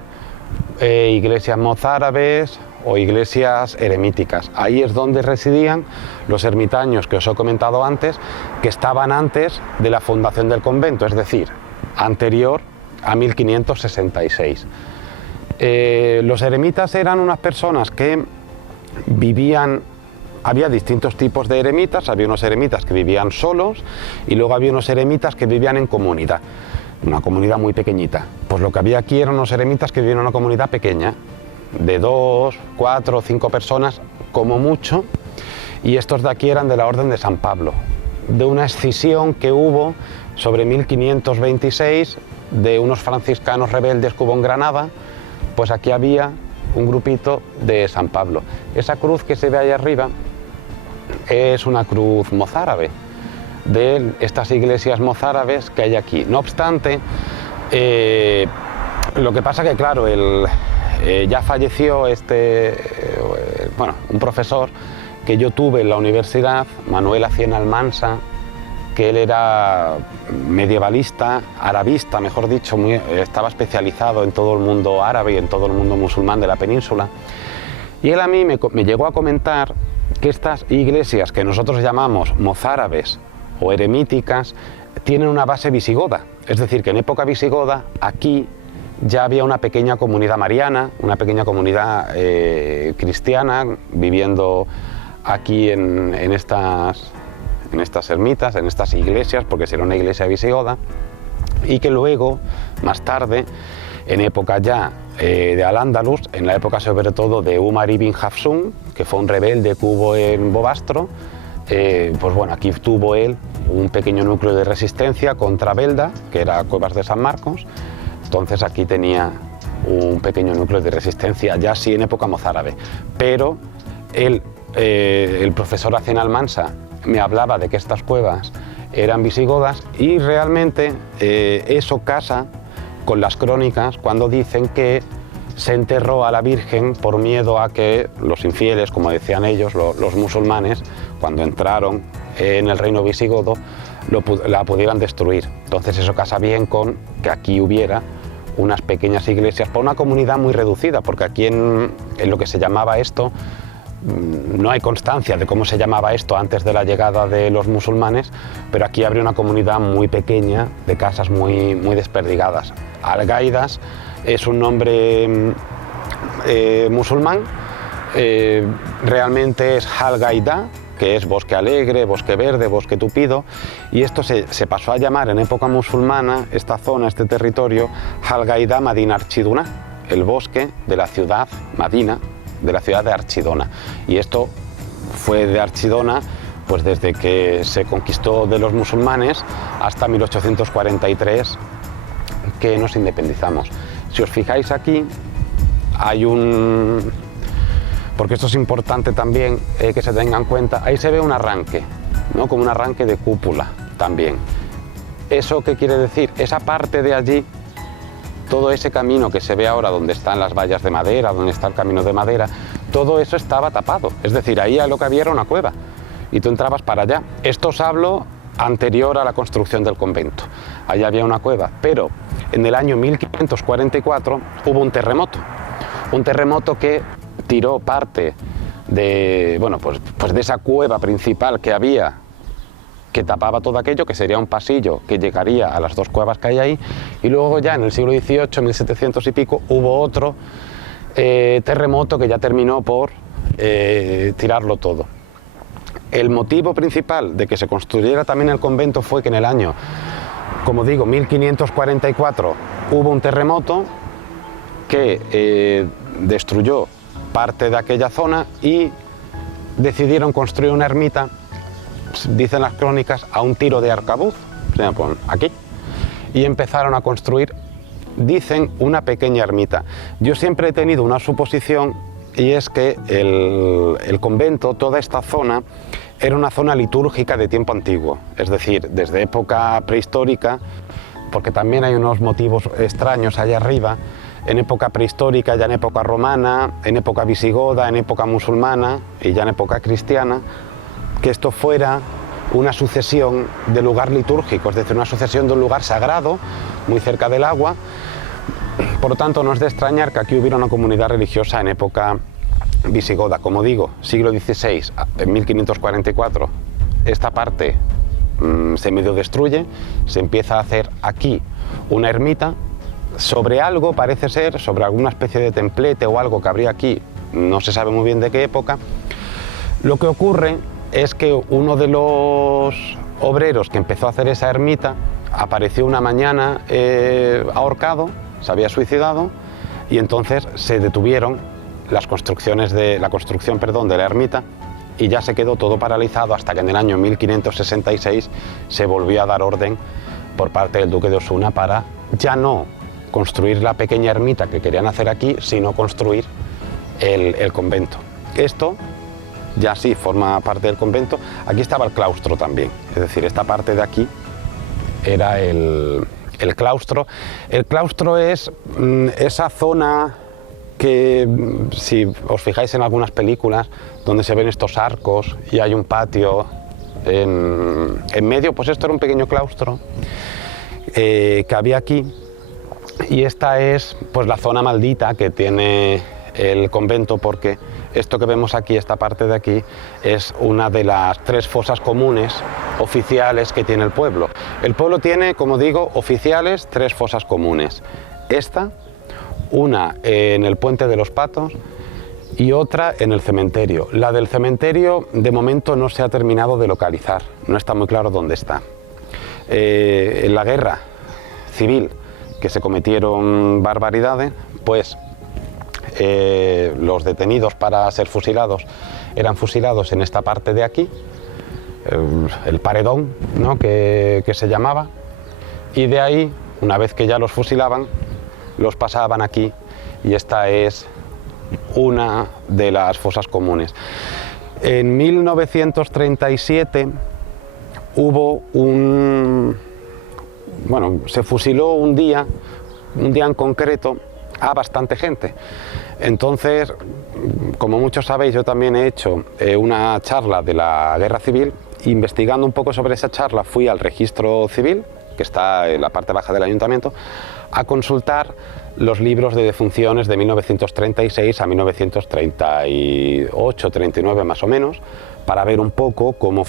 iglesias mozárabes o iglesias eremíticas. Ahí es donde residían los ermitaños que os he comentado antes, que estaban antes de la fundación del convento, es decir, anterior a 1566. Los eremitas eran unas personas que vivían. Había distintos tipos de eremitas, había unos eremitas que vivían solos, y luego había unos eremitas que vivían en comunidad, una comunidad muy pequeñita. Pues lo que había aquí eran unos eremitas que vivían en una comunidad pequeña, de 2, 4 o 5 personas como mucho, y estos de aquí eran de la Orden de San Pablo, de una escisión que hubo sobre 1526 de unos franciscanos rebeldes que hubo en Granada. Pues aquí había un grupito de San Pablo. Esa cruz que se ve ahí arriba es una cruz mozárabe, de estas iglesias mozárabes que hay aquí. No obstante, lo que pasa que, claro, ya falleció un profesor que yo tuve en la universidad, Manuel Aciena Almansa, que él era medievalista, arabista, mejor dicho, estaba especializado en todo el mundo árabe y en todo el mundo musulmán de la península. Y él a mí me llegó a comentar que estas iglesias que nosotros llamamos mozárabes o eremíticas tienen una base visigoda. Es decir, que en época visigoda aquí ya había una pequeña comunidad mariana, una pequeña comunidad cristiana viviendo aquí en estas ermitas, en estas iglesias, porque era una iglesia visigoda, y que luego, más tarde, en época ya de Al-Ándalus, en la época sobre todo de Umar ibn Hafsun, que fue un rebelde que hubo en Bobastro, pues bueno, aquí tuvo él un pequeño núcleo de resistencia contra Belda, que era Cuevas de San Marcos. Entonces aquí tenía un pequeño núcleo de resistencia, ya sí en época mozárabe. Pero él, el profesor Hacén Almansa me hablaba de que estas cuevas eran visigodas, y realmente eso casa con las crónicas cuando dicen que se enterró a la Virgen por miedo a que los infieles, como decían ellos, los musulmanes, cuando entraron en el reino visigodo, la pudieran destruir. Entonces eso casa bien con que aquí hubiera unas pequeñas iglesias para una comunidad muy reducida, porque aquí en lo que se llamaba esto, no hay constancia de cómo se llamaba esto antes de la llegada de los musulmanes, pero aquí habría una comunidad muy pequeña de casas muy desperdigadas. Al-Gaidas es un nombre musulmán, realmente es Al-Gaida, que es bosque alegre, bosque verde, bosque tupido, y esto se pasó a llamar en época musulmana, esta zona, este territorio, Al-Gaida Madina Archiduna, el bosque de la ciudad Madina, de la ciudad de Archidona. Y esto fue de Archidona pues desde que se conquistó de los musulmanes hasta 1843, que nos independizamos. Si os fijáis aquí, hay un... porque esto es importante también que se tenga en cuenta, ahí se ve un arranque, ¿no? Como un arranque de cúpula también. ¿Eso qué quiere decir? Esa parte de allí, todo ese camino que se ve ahora donde están las vallas de madera, donde está el camino de madera, todo eso estaba tapado. Es decir, ahí lo que había era una cueva y tú entrabas para allá. Esto os hablo anterior a la construcción del convento. Allí había una cueva, pero en el año 1544 hubo un terremoto que tiró parte de, bueno, pues de esa cueva principal que había, que tapaba todo aquello, que sería un pasillo que llegaría a las dos cuevas que hay ahí, y luego ya en el siglo XVIII, 1700 y pico, hubo otro terremoto que ya terminó por tirarlo todo. El motivo principal de que se construyera también el convento fue que en el año, como digo, 1544, hubo un terremoto que destruyó parte de aquella zona y decidieron construir una ermita, dicen las crónicas, a un tiro de arcabuz, aquí, y empezaron a construir, dicen, una pequeña ermita. Yo siempre he tenido una suposición, y es que el convento, toda esta zona, era una zona litúrgica de tiempo antiguo, es decir, desde época prehistórica, porque también hay unos motivos extraños allá arriba, en época prehistórica, ya en época romana, en época visigoda, en época musulmana y ya en época cristiana, que esto fuera una sucesión de lugar litúrgico, es decir, una sucesión de un lugar sagrado, muy cerca del agua. Por lo tanto, no es de extrañar que aquí hubiera una comunidad religiosa en época visigoda. Como digo, siglo XVI, en 1544, esta parte se medio destruye, se empieza a hacer aquí una ermita, sobre algo, parece ser, sobre alguna especie de templete o algo que habría aquí, no se sabe muy bien de qué época. Lo que ocurre es que uno de los obreros que empezó a hacer esa ermita apareció una mañana ahorcado, se había suicidado, y entonces se detuvieron la construcción de la ermita, y ya se quedó todo paralizado hasta que en el año 1566 se volvió a dar orden por parte del duque de Osuna para ya no construir la pequeña ermita que querían hacer aquí, sino construir el convento. Esto ya sí forma parte del convento. Aquí estaba el claustro también, es decir, esta parte de aquí era el claustro. El claustro es esa zona que, si os fijáis en algunas películas, donde se ven estos arcos y hay un patio en medio, pues esto era un pequeño claustro que había aquí. Y esta es pues la zona maldita que tiene el convento, porque esto que vemos aquí, esta parte de aquí, es una de las 3 fosas comunes oficiales que tiene el pueblo. El pueblo tiene, como digo, oficiales 3 fosas comunes. Esta, una en el Puente de los Patos, y otra en el cementerio. La del cementerio de momento no se ha terminado de localizar, no está muy claro dónde está. En la guerra civil, que se cometieron barbaridades, pues los detenidos para ser fusilados eran fusilados en esta parte de aquí, el paredón, ¿no? que se llamaba, y de ahí, una vez que ya los fusilaban, los pasaban aquí, y esta es una de las fosas comunes. En 1937 hubo se fusiló un día en concreto a bastante gente. Entonces, como muchos sabéis, yo también he hecho una charla de la Guerra Civil. Investigando un poco sobre esa charla, fui al registro civil, que está en la parte baja del ayuntamiento, a consultar los libros de defunciones de 1936 a 1938, 39 más o menos, para ver un poco cómo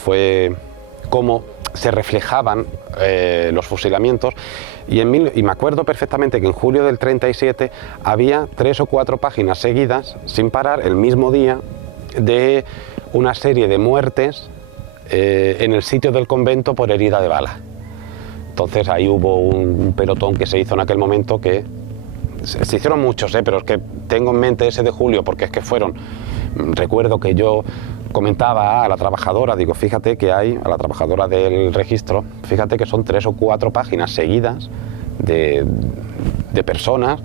se reflejaban los fusilamientos. Y me acuerdo perfectamente que en julio del 37 había 3 o 4 páginas seguidas, sin parar, el mismo día, de una serie de muertes en el sitio del convento por herida de bala. Entonces ahí hubo un pelotón que se hizo en aquel momento, que se hicieron muchos, pero es que tengo en mente ese de julio, porque es que recuerdo que yo comentaba a la trabajadora, digo, fíjate que hay, a la trabajadora del registro, fíjate que son 3 o 4 páginas seguidas de personas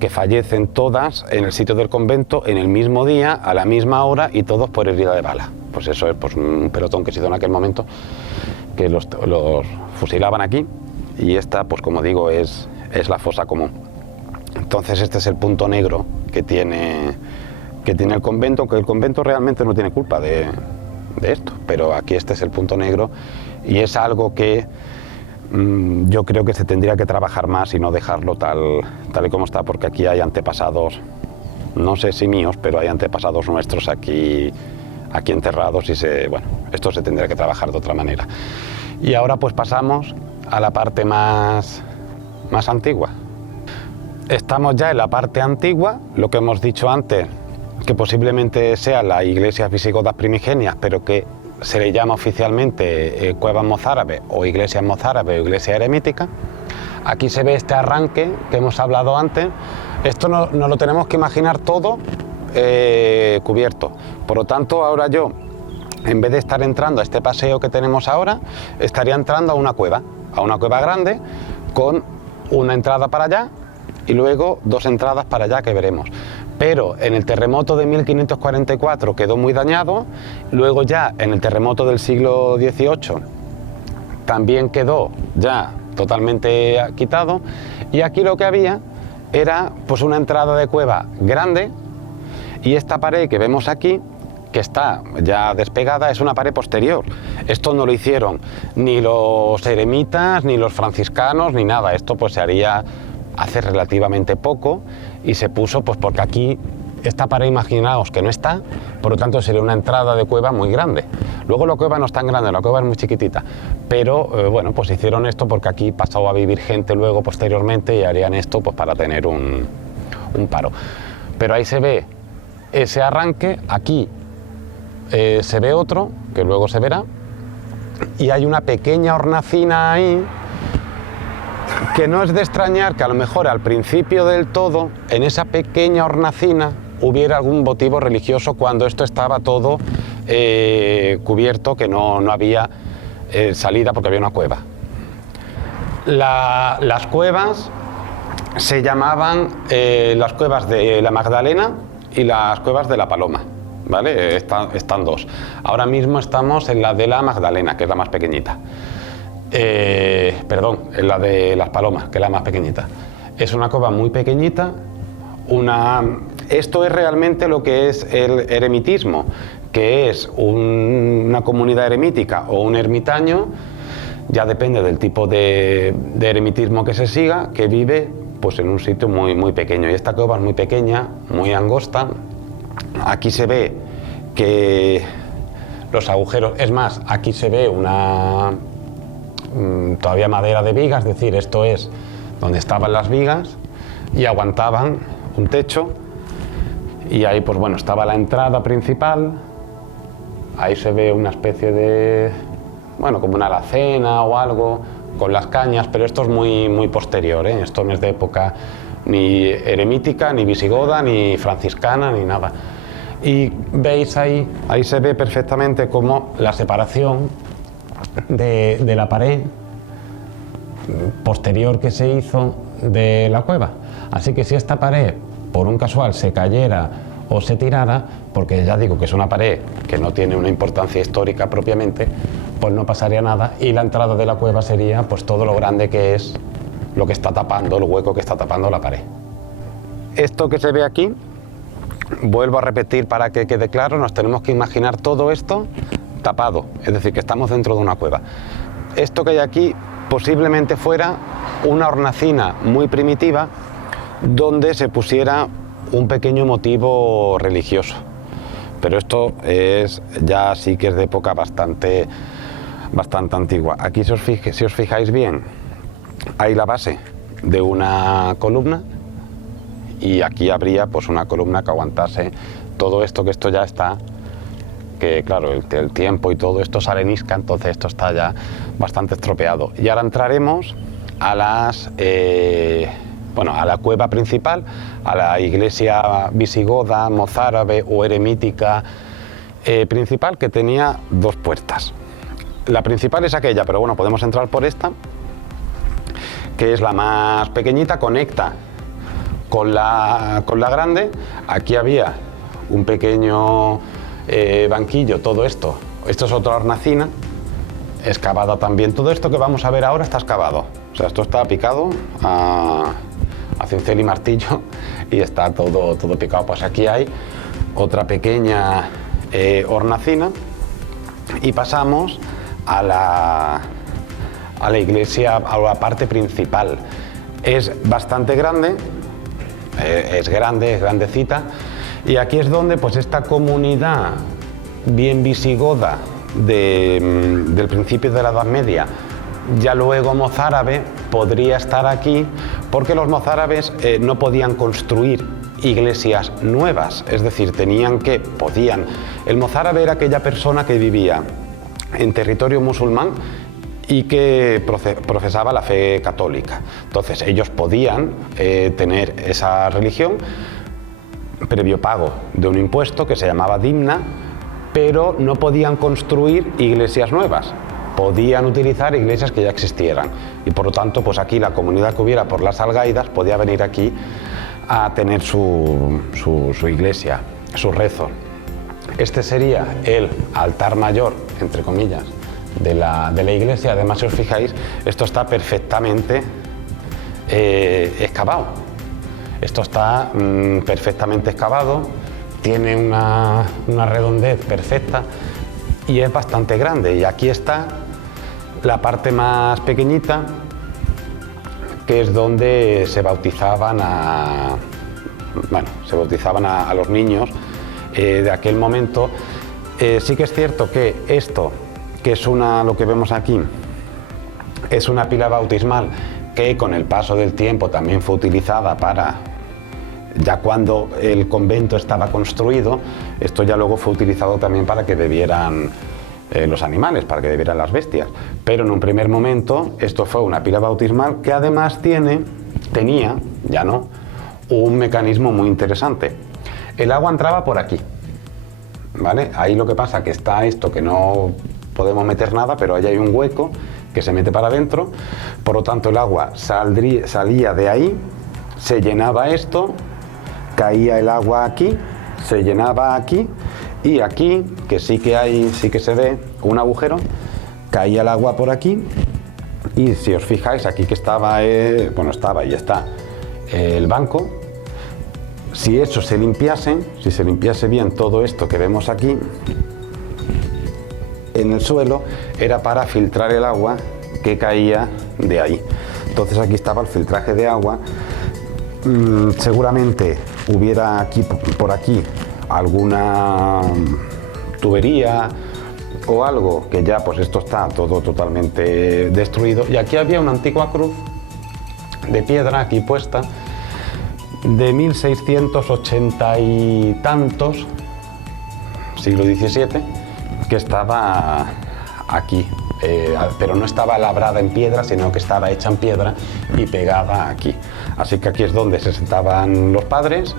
que fallecen todas en el sitio del convento en el mismo día, a la misma hora, y todos por herida de bala. Pues eso es un pelotón que se hizo en aquel momento, que los fusilaban aquí, y esta, pues como digo, es la fosa común. Entonces este es el punto negro que tiene el convento, que el convento realmente no tiene culpa de esto, pero aquí este es el punto negro, y es algo que yo creo que se tendría que trabajar más y no dejarlo tal y como está, porque aquí hay antepasados, no sé si míos, pero hay antepasados nuestros aquí enterrados, y esto se tendría que trabajar de otra manera. Y ahora pues pasamos a la parte más antigua. Estamos ya en la parte antigua, lo que hemos dicho antes, que posiblemente sea la iglesia visigoda primigenia, pero que se le llama oficialmente cuevas mozárabes o iglesia mozárabe o iglesia eremítica. Aquí se ve este arranque que hemos hablado antes. Esto no lo tenemos que imaginar todo cubierto. Por lo tanto, ahora yo, en vez de estar entrando a este paseo que tenemos ahora, estaría entrando a una cueva grande, con una entrada para allá y luego 2 entradas para allá, que veremos. Pero en el terremoto de 1544 quedó muy dañado, luego ya en el terremoto del siglo XVIII también quedó ya totalmente quitado, y aquí lo que había era pues una entrada de cueva grande, y esta pared que vemos aquí, que está ya despegada, es una pared posterior. Esto no lo hicieron ni los eremitas, ni los franciscanos, ni nada. Esto pues se haría hace relativamente poco, y se puso pues porque aquí esta pared, imaginaos que no está, por lo tanto sería una entrada de cueva muy grande. Luego la cueva no es tan grande, la cueva es muy chiquitita, pero pues hicieron esto porque aquí pasó a vivir gente luego posteriormente, y harían esto pues para tener un paro. Pero ahí se ve ese arranque, aquí se ve otro, que luego se verá, y hay una pequeña hornacina ahí, que no es de extrañar que a lo mejor al principio del todo, en esa pequeña hornacina, hubiera algún motivo religioso, cuando esto estaba todo cubierto, que no había salida porque había una cueva. Las cuevas se llamaban las cuevas de la Magdalena y las cuevas de la Paloma, ¿vale? Están 2. Ahora mismo estamos en la de la Magdalena, que es la más pequeñita. Perdón, en la de las Palomas, que es la más pequeñita. Es una cueva muy pequeñita. Esto es realmente lo que es el eremitismo, que es una comunidad eremítica o un ermitaño, ya depende del tipo de eremitismo que se siga, que vive pues en un sitio muy, muy pequeño. Y esta cueva es muy pequeña, muy angosta. Aquí se ve que los agujeros, es más, aquí se ve todavía madera de vigas, es decir, esto es donde estaban las vigas y aguantaban un techo, y ahí pues bueno, estaba la entrada principal, ahí se ve una especie de, bueno, como una alacena o algo, con las cañas, pero esto es muy posterior, ¿eh? Esto no es de época ni eremítica, ni visigoda, ni franciscana, ni nada. Y veis ahí se ve perfectamente como la separación de la pared posterior que se hizo de la cueva. Así que si esta pared, por un casual, se cayera o se tirara, porque ya digo que es una pared que no tiene una importancia histórica propiamente, pues no pasaría nada y la entrada de la cueva sería pues todo lo grande que es lo que está tapando, el hueco que está tapando la pared. Esto que se ve aquí, vuelvo a repetir para que quede claro, nos tenemos que imaginar todo esto tapado, es decir, que estamos dentro de una cueva. Esto que hay aquí posiblemente fuera una hornacina muy primitiva donde se pusiera un pequeño motivo religioso, pero esto es ya sí que es de época bastante antigua. Aquí si os fijáis bien, hay la base de una columna y aquí habría pues una columna que aguantase todo esto, que esto ya está, que claro, el tiempo y todo esto se arenisca, entonces esto está ya bastante estropeado. Y ahora entraremos a a la cueva principal, a la iglesia visigoda, mozárabe o eremítica principal, que tenía dos puertas. La principal es aquella, pero bueno, podemos entrar por esta, que es la más pequeñita, conecta con la grande. Aquí había un pequeño banquillo, todo esto. Esto es otra hornacina, excavada también. Todo esto que vamos a ver ahora está excavado. O sea, esto está picado a cincel y martillo y está todo picado. Pues aquí hay otra pequeña hornacina y pasamos a la iglesia, a la parte principal. Es bastante grande, es grandecita, y aquí es donde pues esta comunidad bien visigoda del principio de la Edad Media, ya luego mozárabe, podría estar aquí, porque los mozárabes no podían construir iglesias nuevas, es decir, el mozárabe era aquella persona que vivía en territorio musulmán y que profesaba la fe católica. Entonces ellos podían tener esa religión previo pago de un impuesto que se llamaba dimna, pero no podían construir iglesias nuevas, podían utilizar iglesias que ya existieran, y por lo tanto pues aquí la comunidad que hubiera por las Algaidas podía venir aquí a tener su iglesia, su rezo. Este sería el altar mayor, entre comillas, de la iglesia. Además, si os fijáis, esto está perfectamente excavado. Esto está perfectamente excavado, tiene una redondez perfecta y es bastante grande. Y aquí está la parte más pequeñita, que es donde se bautizaban a los niños de aquel momento. Sí que es cierto que esto, que es lo que vemos aquí, es una pila bautismal que con el paso del tiempo también fue utilizada para, ya cuando el convento estaba construido, esto ya luego fue utilizado también para que bebieran los animales, para que bebieran las bestias. Pero en un primer momento esto fue una pila bautismal que además tenía, ya no, un mecanismo muy interesante. El agua entraba por aquí, ¿vale? Ahí lo que pasa que está esto, que no podemos meter nada, pero ahí hay un hueco que se mete para adentro, por lo tanto el agua salía de ahí, se llenaba esto, caía el agua aquí, se llenaba aquí, y aquí, que sí que se ve un agujero, caía el agua por aquí, y si os fijáis aquí que estaba el banco. Si eso se limpiase bien todo esto que vemos aquí en el suelo, era para filtrar el agua que caía de ahí. Entonces aquí estaba el filtraje de agua. Seguramente hubiera por aquí alguna tubería o algo, que ya pues esto está todo totalmente destruido. Y aquí había una antigua cruz de piedra aquí puesta, de 1680 y tantos, siglo XVII, que estaba aquí, pero no estaba labrada en piedra, sino que estaba hecha en piedra y pegada aquí. Así que aquí es donde se sentaban los padres,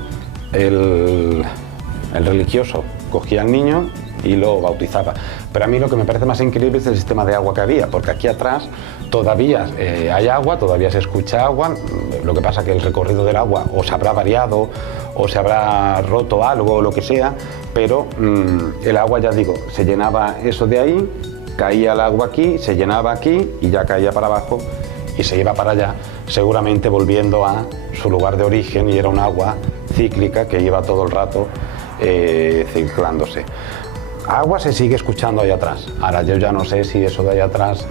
el religioso cogía al niño y lo bautizaba. Pero a mí lo que me parece más increíble es el sistema de agua que había, porque aquí atrás todavía hay agua, todavía se escucha agua. Lo que pasa es que el recorrido del agua o se habrá variado o se habrá roto algo o lo que sea, pero el agua, ya digo, se llenaba eso de ahí, caía el agua aquí, se llenaba aquí y ya caía para abajo y se iba para allá, seguramente volviendo a su lugar de origen, y era un agua cíclica que iba todo el rato circulándose. Agua se sigue escuchando ahí atrás. Ahora yo ya no sé si eso de ahí atrás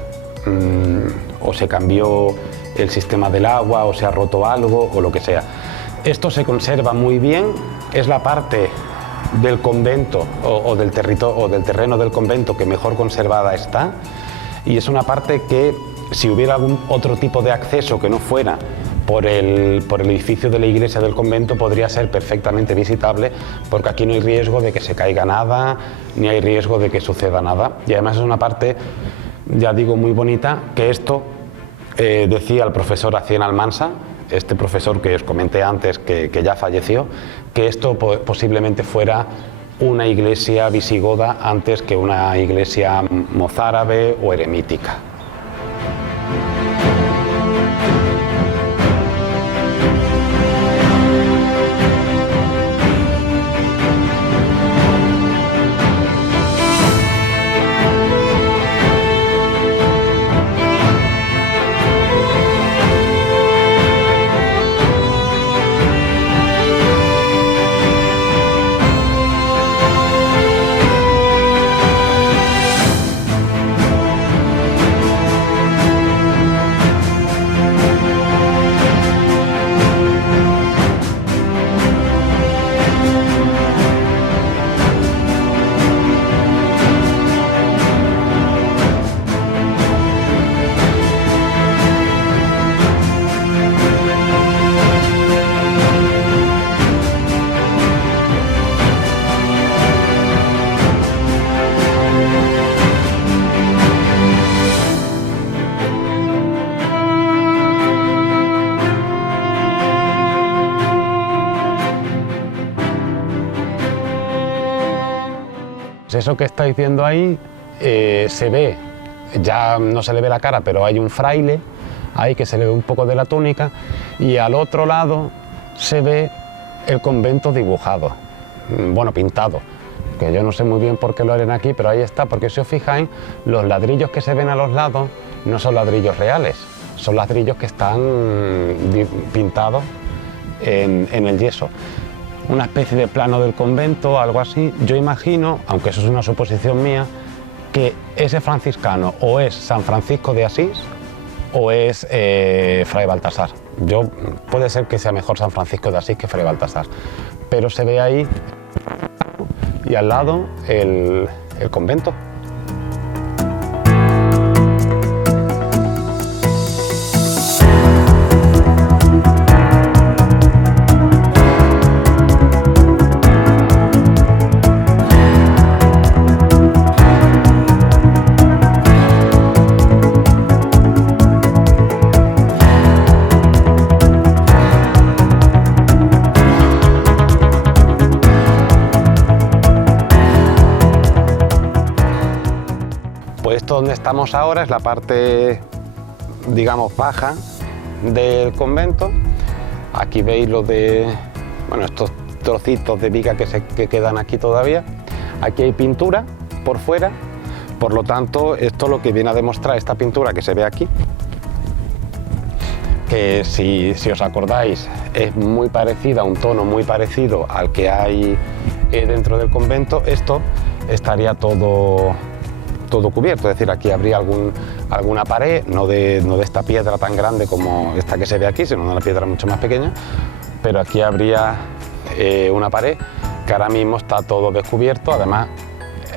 o se cambió el sistema del agua o se ha roto algo o lo que sea. Esto se conserva muy bien, es la parte del convento o del terreno del convento que mejor conservada está, y es una parte que, si hubiera algún otro tipo de acceso que no fuera por el edificio de la iglesia del convento, podría ser perfectamente visitable, porque aquí no hay riesgo de que se caiga nada, ni hay riesgo de que suceda nada. Y además es una parte, ya digo, muy bonita, que esto decía el profesor Acien Almansa, este profesor que os comenté antes, que ya falleció, que esto posiblemente fuera una iglesia visigoda antes que una iglesia mozárabe o eremítica. Eso que estáis viendo ahí se ve, ya no se le ve la cara, pero hay un fraile ahí que se le ve un poco de la túnica, y al otro lado se ve el convento dibujado, bueno, pintado, que yo no sé muy bien por qué lo harán aquí, pero ahí está, porque si os fijáis, los ladrillos que se ven a los lados no son ladrillos reales, son ladrillos que están pintados en el yeso. Una especie de plano del convento, algo así. Yo imagino, aunque eso es una suposición mía, que ese franciscano o es San Francisco de Asís o es Fray Baltasar. Puede ser que sea mejor San Francisco de Asís que Fray Baltasar, pero se ve ahí y al lado el convento. Esto donde estamos ahora es la parte, digamos, baja del convento. Aquí veis estos trocitos de viga que quedan aquí todavía. Aquí hay pintura por fuera, por lo tanto, esto lo que viene a demostrar, esta pintura que se ve aquí, que si os acordáis es muy parecida, un tono muy parecido al que hay dentro del convento. Esto estaría todo cubierto, es decir, aquí habría alguna pared, no de esta piedra tan grande como esta que se ve aquí, sino de una piedra mucho más pequeña, pero aquí habría una pared que ahora mismo está todo descubierto. Además,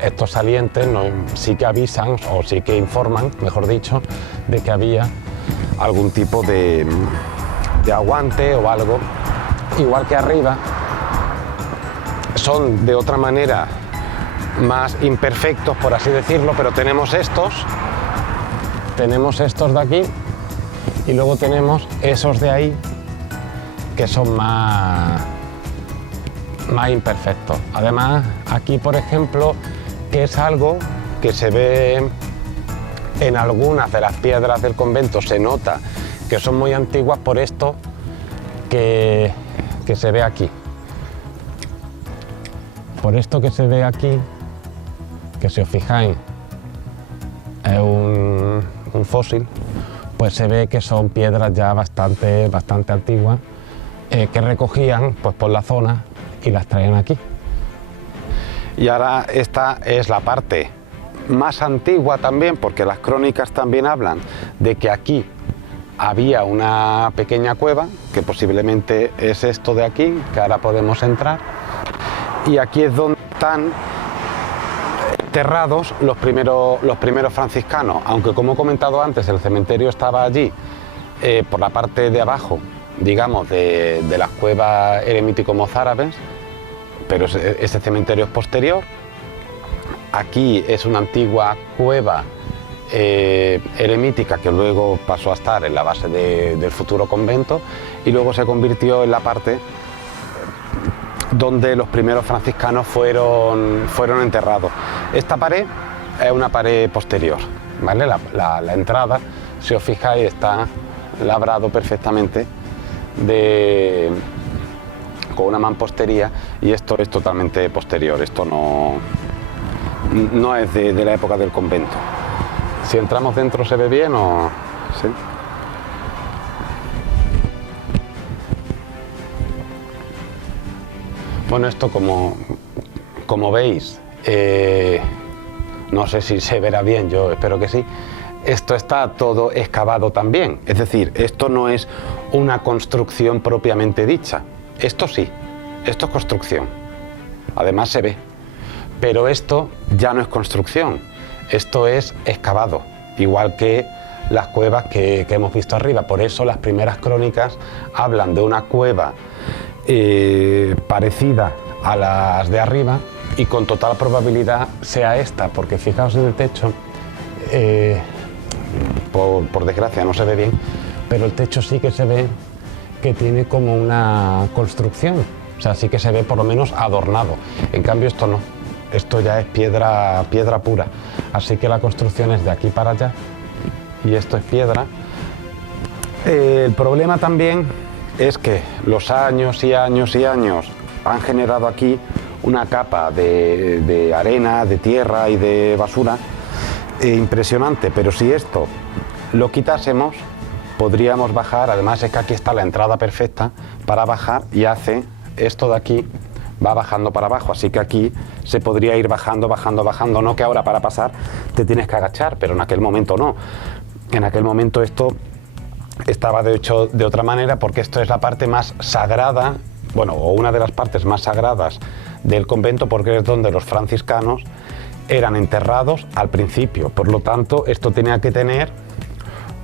estos salientes sí que avisan, o sí que informan, mejor dicho, de que había algún tipo de aguante o algo igual que arriba, son de otra manera más imperfectos, por así decirlo, pero tenemos estos de aquí y luego tenemos esos de ahí que son más imperfectos. Además, aquí, por ejemplo, que es algo que se ve en algunas de las piedras del convento, se nota que son muy antiguas por esto que se ve aquí. Por esto que se ve aquí, que si os fijáis es un fósil, pues se ve que son piedras ya bastante antiguas que recogían pues por la zona y las traían aquí. Y ahora esta es la parte más antigua también, porque las crónicas también hablan de que aquí había una pequeña cueva, que posiblemente es esto de aquí, que ahora podemos entrar, y aquí es donde están enterrados los primeros franciscanos, aunque como he comentado antes el cementerio estaba allí por la parte de abajo, digamos, de las cuevas eremítico-mozárabes, pero ese cementerio es posterior. Aquí es una antigua cueva eremítica que luego pasó a estar en la base del futuro convento y luego se convirtió en la parte donde los primeros franciscanos fueron enterrados. Esta pared es una pared posterior, ¿vale? La entrada, si os fijáis, está labrado perfectamente con una mampostería, y esto es totalmente posterior, esto no es de la época del convento. Si entramos dentro, ¿se ve bien o...? ¿Sí? Bueno, esto como veis, no sé si se verá bien, yo espero que sí, esto está todo excavado también, es decir, esto no es una construcción propiamente dicha, esto sí, esto es construcción, además se ve, pero esto ya no es construcción, esto es excavado, igual que las cuevas que hemos visto arriba. Por eso las primeras crónicas hablan de una cueva parecida a las de arriba, y con total probabilidad sea esta, porque fijaos en el techo, por desgracia no se ve bien, pero el techo sí que se ve que tiene como una construcción, o sea, sí que se ve por lo menos adornado. En cambio esto no, esto ya es piedra pura, así que la construcción es de aquí para allá y esto es piedra. El problema también es que los años y años y años han generado aquí una capa de arena, de tierra y de basura impresionante, pero si esto lo quitásemos podríamos bajar. Además es que aquí está la entrada perfecta para bajar y hace esto de aquí, va bajando para abajo, así que aquí se podría ir bajando, no que ahora para pasar te tienes que agachar, pero en aquel momento no, en aquel momento esto estaba de hecho de otra manera, porque esto es la parte más sagrada, bueno, o una de las partes más sagradas del convento, porque es donde los franciscanos eran enterrados al principio. Por lo tanto, esto tenía que tener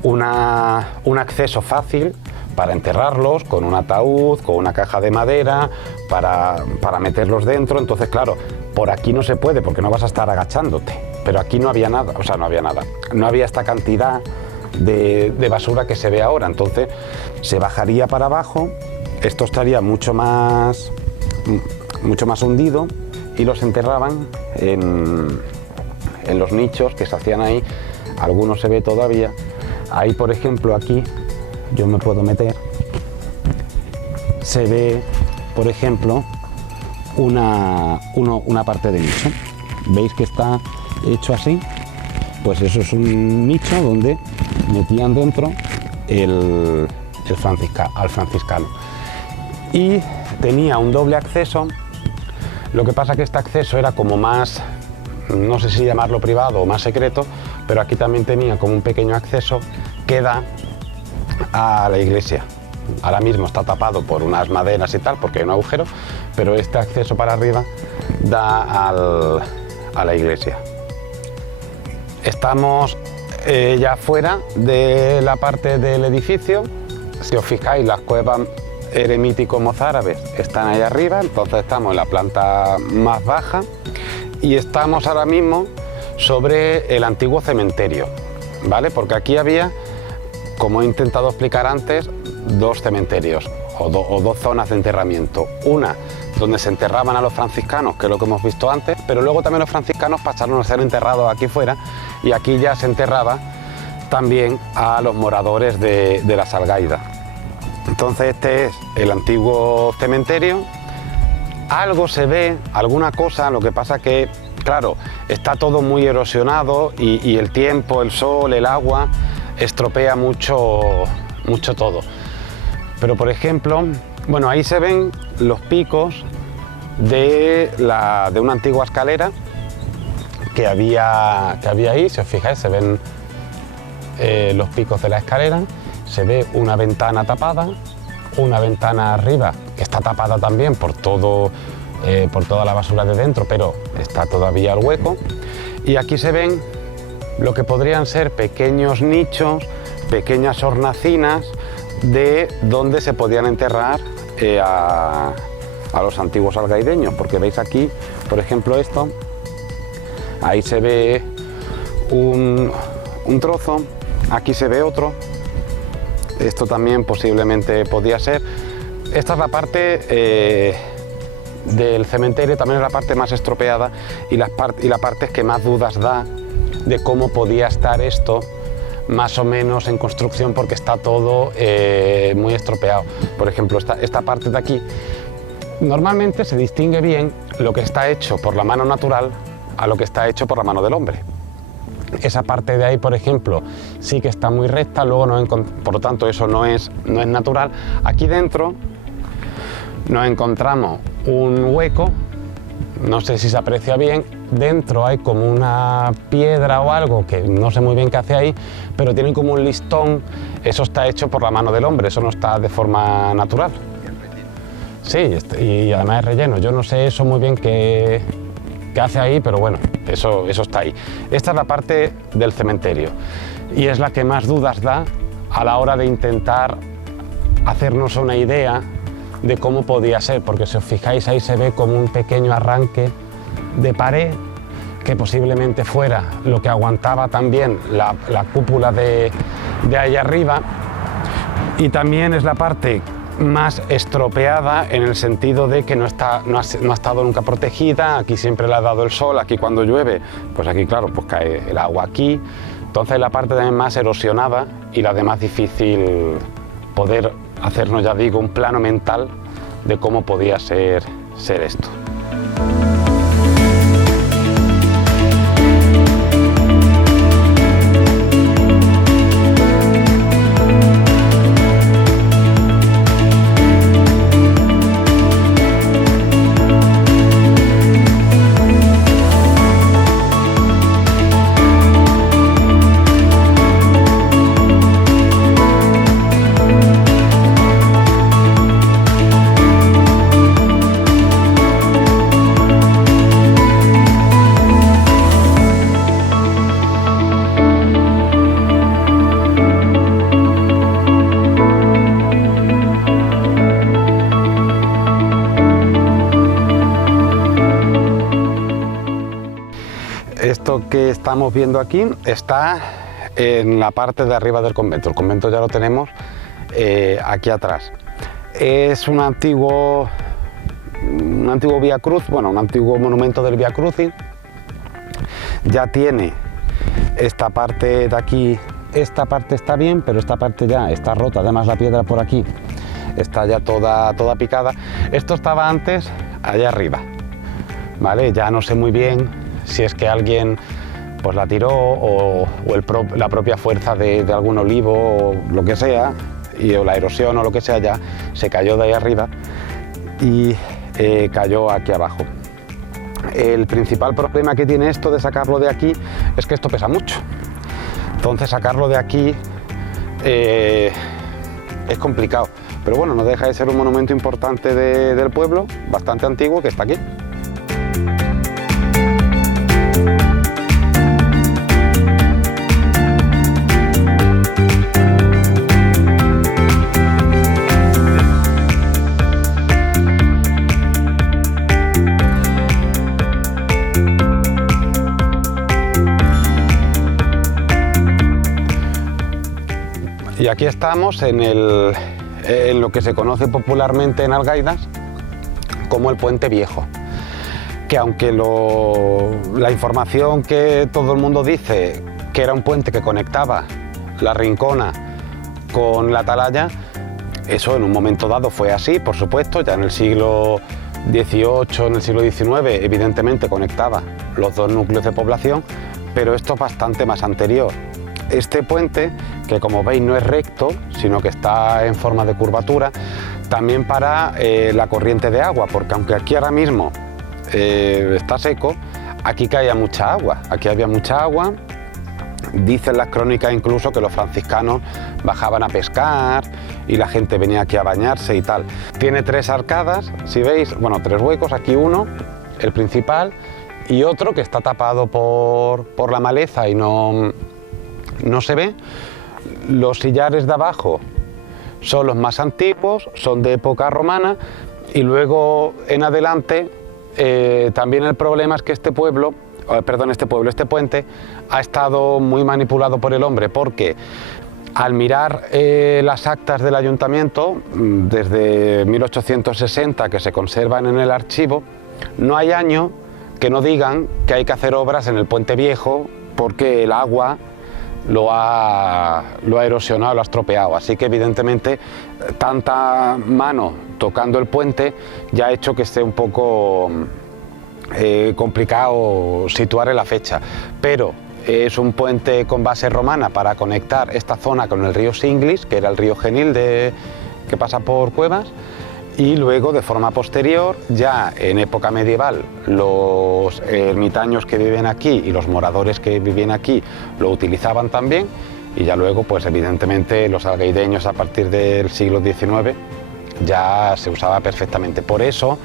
un acceso fácil para enterrarlos, con un ataúd, con una caja de madera, para meterlos dentro. Entonces, claro, por aquí no se puede, porque no vas a estar agachándote. Pero aquí no había nada, o sea, no había nada. No había esta cantidad de basura que se ve ahora. Entonces, se bajaría para abajo, esto estaría mucho más hundido, y los enterraban en los nichos que se hacían ahí. Algunos se ve todavía. Ahí, por ejemplo, aquí yo me puedo meter, se ve, por ejemplo, una parte de nicho. ¿Veis que está hecho así? Pues eso es un nicho donde metían dentro al franciscano. Y tenía un doble acceso. Lo que pasa que este acceso era como más, no sé si llamarlo privado o más secreto, pero aquí también tenía como un pequeño acceso que da a la iglesia. Ahora mismo está tapado por unas maderas y tal, porque hay un agujero, pero este acceso para arriba da a la iglesia. Estamos ya fuera de la parte del edificio. Si os fijáis, las cuevas eremíticos mozárabes están ahí arriba, entonces estamos en la planta más baja y estamos ahora mismo sobre el antiguo cementerio, ¿vale? Porque aquí había, como he intentado explicar antes, dos cementerios o dos zonas de enterramiento. Una donde se enterraban a los franciscanos, que es lo que hemos visto antes, pero luego también los franciscanos pasaron a ser enterrados aquí fuera y aquí ya se enterraba también a los moradores de las Algaidas. Entonces este es el antiguo cementerio. Algo se ve, alguna cosa, lo que pasa que, claro, está todo muy erosionado y el tiempo, el sol, el agua, estropea mucho todo. Pero por ejemplo, bueno, ahí se ven los picos de una antigua escalera que había ahí. Si os fijáis, se ven los picos de la escalera, se ve una ventana tapada, una ventana arriba que está tapada también por toda la basura de dentro, pero está todavía el hueco. Y aquí se ven lo que podrían ser pequeños nichos, pequeñas hornacinas de donde se podían enterrar a los antiguos algaideños, porque veis aquí, por ejemplo, esto, ahí se ve un trozo, aquí se ve otro, esto también posiblemente podía ser. Esta es la parte del cementerio, también es la parte más estropeada y la parte que más dudas da de cómo podía estar esto más o menos en construcción, porque está todo muy estropeado. Por ejemplo, esta parte de aquí, normalmente se distingue bien lo que está hecho por la mano natural a lo que está hecho por la mano del hombre. Esa parte de ahí, por ejemplo, sí que está muy recta, luego por lo tanto eso no es natural. Aquí dentro nos encontramos un hueco, no sé si se aprecia bien, dentro hay como una piedra o algo que no sé muy bien qué hace ahí, pero tienen como un listón, eso está hecho por la mano del hombre, eso no está de forma natural. Sí, y además es relleno, yo no sé eso muy bien qué hace ahí, pero bueno, eso está ahí. Esta es la parte del cementerio y es la que más dudas da a la hora de intentar hacernos una idea de cómo podía ser, porque si os fijáis ahí se ve como un pequeño arranque de pared que posiblemente fuera lo que aguantaba también la cúpula de ahí arriba, y también es la parte más estropeada en el sentido de que no ha estado nunca protegida. Aquí siempre le ha dado el sol, aquí cuando llueve, pues aquí claro, pues cae el agua aquí, entonces la parte también más erosionada y la de más difícil poder hacernos, ya digo, un plano mental de cómo podía ser esto. Esto que estamos viendo aquí está en la parte de arriba del convento. El convento ya lo tenemos aquí atrás. Es un antiguo Vía Cruz, bueno, un antiguo monumento del Vía Crucis. Ya tiene esta parte de aquí, esta parte está bien, pero esta parte ya está rota. Además la piedra por aquí está ya toda picada. Esto estaba antes allá arriba, ¿vale? Ya no sé muy bien si es que alguien pues la tiró o la propia fuerza de algún olivo o lo que sea, o la erosión o lo que sea, ya se cayó de ahí arriba y cayó aquí abajo. El principal problema que tiene esto de sacarlo de aquí es que esto pesa mucho, entonces sacarlo de aquí es complicado, pero bueno, no deja de ser un monumento importante del pueblo, bastante antiguo, que está aquí. aquí estamos en lo que se conoce popularmente en Algaidas como el Puente Viejo, que aunque la información que todo el mundo dice que era un puente que conectaba la Rincona con la Atalaya, eso en un momento dado fue así, por supuesto, ya en el siglo XVIII, en el siglo XIX, evidentemente conectaba los dos núcleos de población, pero esto es bastante más anterior. Este puente, que como veis no es recto, sino que está en forma de curvatura, también para la corriente de agua, porque aunque aquí ahora mismo está seco, aquí caía mucha agua, aquí había mucha agua. Dicen las crónicas incluso que los franciscanos bajaban a pescar y la gente venía aquí a bañarse y tal. Tiene 3 arcadas, si veis, bueno, 3 huecos, aquí uno, el principal, y otro que está tapado por la maleza y no se ve. Los sillares de abajo son los más antiguos, son de época romana, y luego en adelante también el problema es que este puente ha estado muy manipulado por el hombre, porque al mirar las actas del ayuntamiento desde 1860 que se conservan en el archivo, no hay año que no digan que hay que hacer obras en el Puente Viejo porque el agua lo ha erosionado, lo ha estropeado. Así que evidentemente tanta mano tocando el puente ya ha hecho que esté un poco complicado situar en la fecha, pero es un puente con base romana para conectar esta zona con el río Singlis, que era el río Genil que pasa por Cuevas, y luego de forma posterior, ya en época medieval, los ermitaños que viven aquí y los moradores que vivían aquí lo utilizaban también, y ya luego pues evidentemente los algaideños a partir del siglo XIX ya se usaba perfectamente. Por eso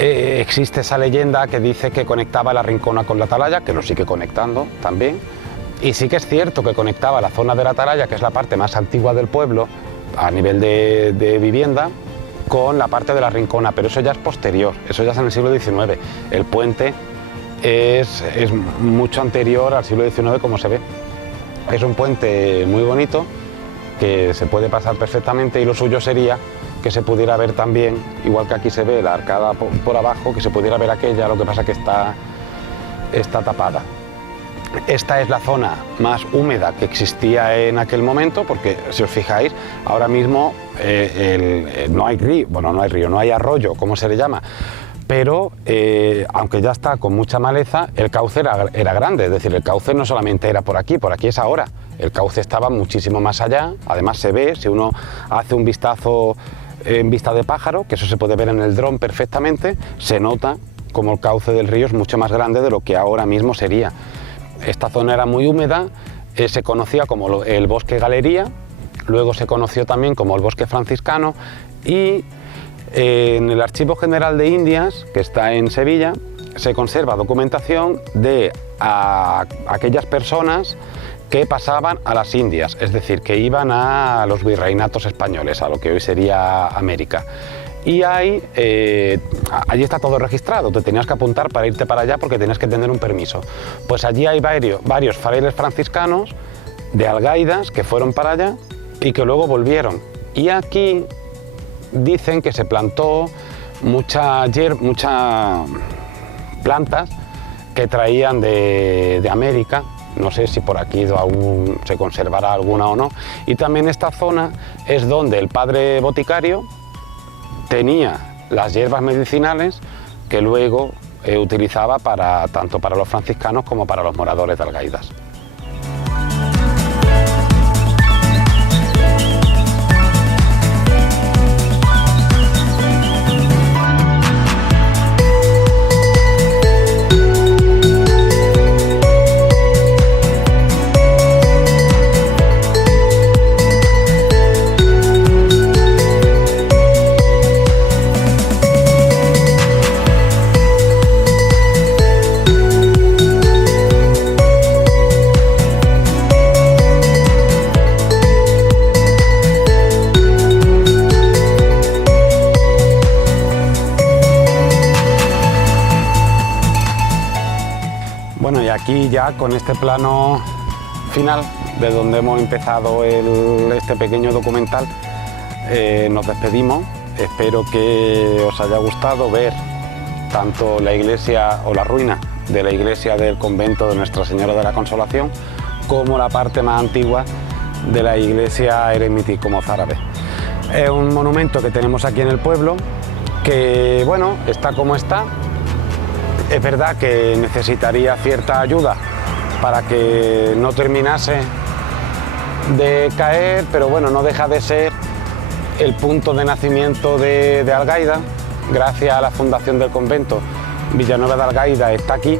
existe esa leyenda que dice que conectaba la Rincona con la Atalaya, que lo sigue conectando también, y sí que es cierto que conectaba la zona de la Atalaya, que es la parte más antigua del pueblo a nivel de vivienda, con la parte de la Rincona, pero eso ya es posterior, eso ya es en el siglo XIX. El puente es mucho anterior al siglo XIX, como se ve. Es un puente muy bonito, que se puede pasar perfectamente, y lo suyo sería que se pudiera ver también, igual que aquí se ve la arcada por abajo, que se pudiera ver aquella, lo que pasa que está tapada. Esta es la zona más húmeda que existía en aquel momento, porque si os fijáis, ahora mismo no hay río, bueno, no hay río, no hay arroyo, como se le llama, pero aunque ya está con mucha maleza, el cauce era grande, es decir, el cauce no solamente era por aquí es ahora, el cauce estaba muchísimo más allá. Además se ve, si uno hace un vistazo en vista de pájaro, que eso se puede ver en el dron perfectamente, se nota como el cauce del río es mucho más grande de lo que ahora mismo sería. Esta zona era muy húmeda, se conocía como el bosque Galería, luego se conoció también como el bosque franciscano, y en el Archivo General de Indias, que está en Sevilla, se conserva documentación de aquellas personas que pasaban a las Indias, es decir, que iban a los virreinatos españoles, a lo que hoy sería América. Y allí está todo registrado, te tenías que apuntar para irte para allá porque tenías que tener un permiso. Pues allí hay varios frailes franciscanos de Algaidas que fueron para allá y que luego volvieron. Y aquí dicen que se plantó muchas plantas que traían de América. No sé si por aquí aún se conservará alguna o no. Y también esta zona es donde el padre boticario tenía las hierbas medicinales que luego utilizaba tanto para los franciscanos como para los moradores de Algaidas. Bueno, y aquí ya con este plano final de donde hemos empezado este pequeño documental, nos despedimos. Espero que os haya gustado ver tanto la iglesia o la ruina de la iglesia del convento de Nuestra Señora de la Consolación, como la parte más antigua de la iglesia eremítico-mozárabe. Es un monumento que tenemos aquí en el pueblo, que bueno, está como está. Es verdad que necesitaría cierta ayuda para que no terminase de caer, pero bueno, no deja de ser el punto de nacimiento de Algaida. Gracias a la fundación del convento, Villanueva de Algaida está aquí,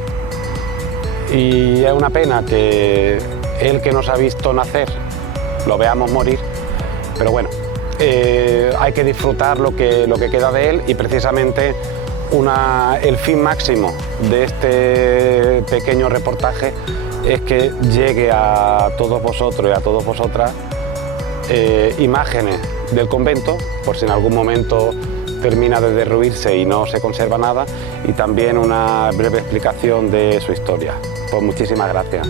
y es una pena que él, que nos ha visto nacer, lo veamos morir, pero bueno, hay que disfrutar lo que queda de él, y precisamente el fin máximo de este pequeño reportaje es que llegue a todos vosotros y a todas vosotras imágenes del convento, por si en algún momento termina de derruirse y no se conserva nada, y también una breve explicación de su historia. Pues muchísimas gracias.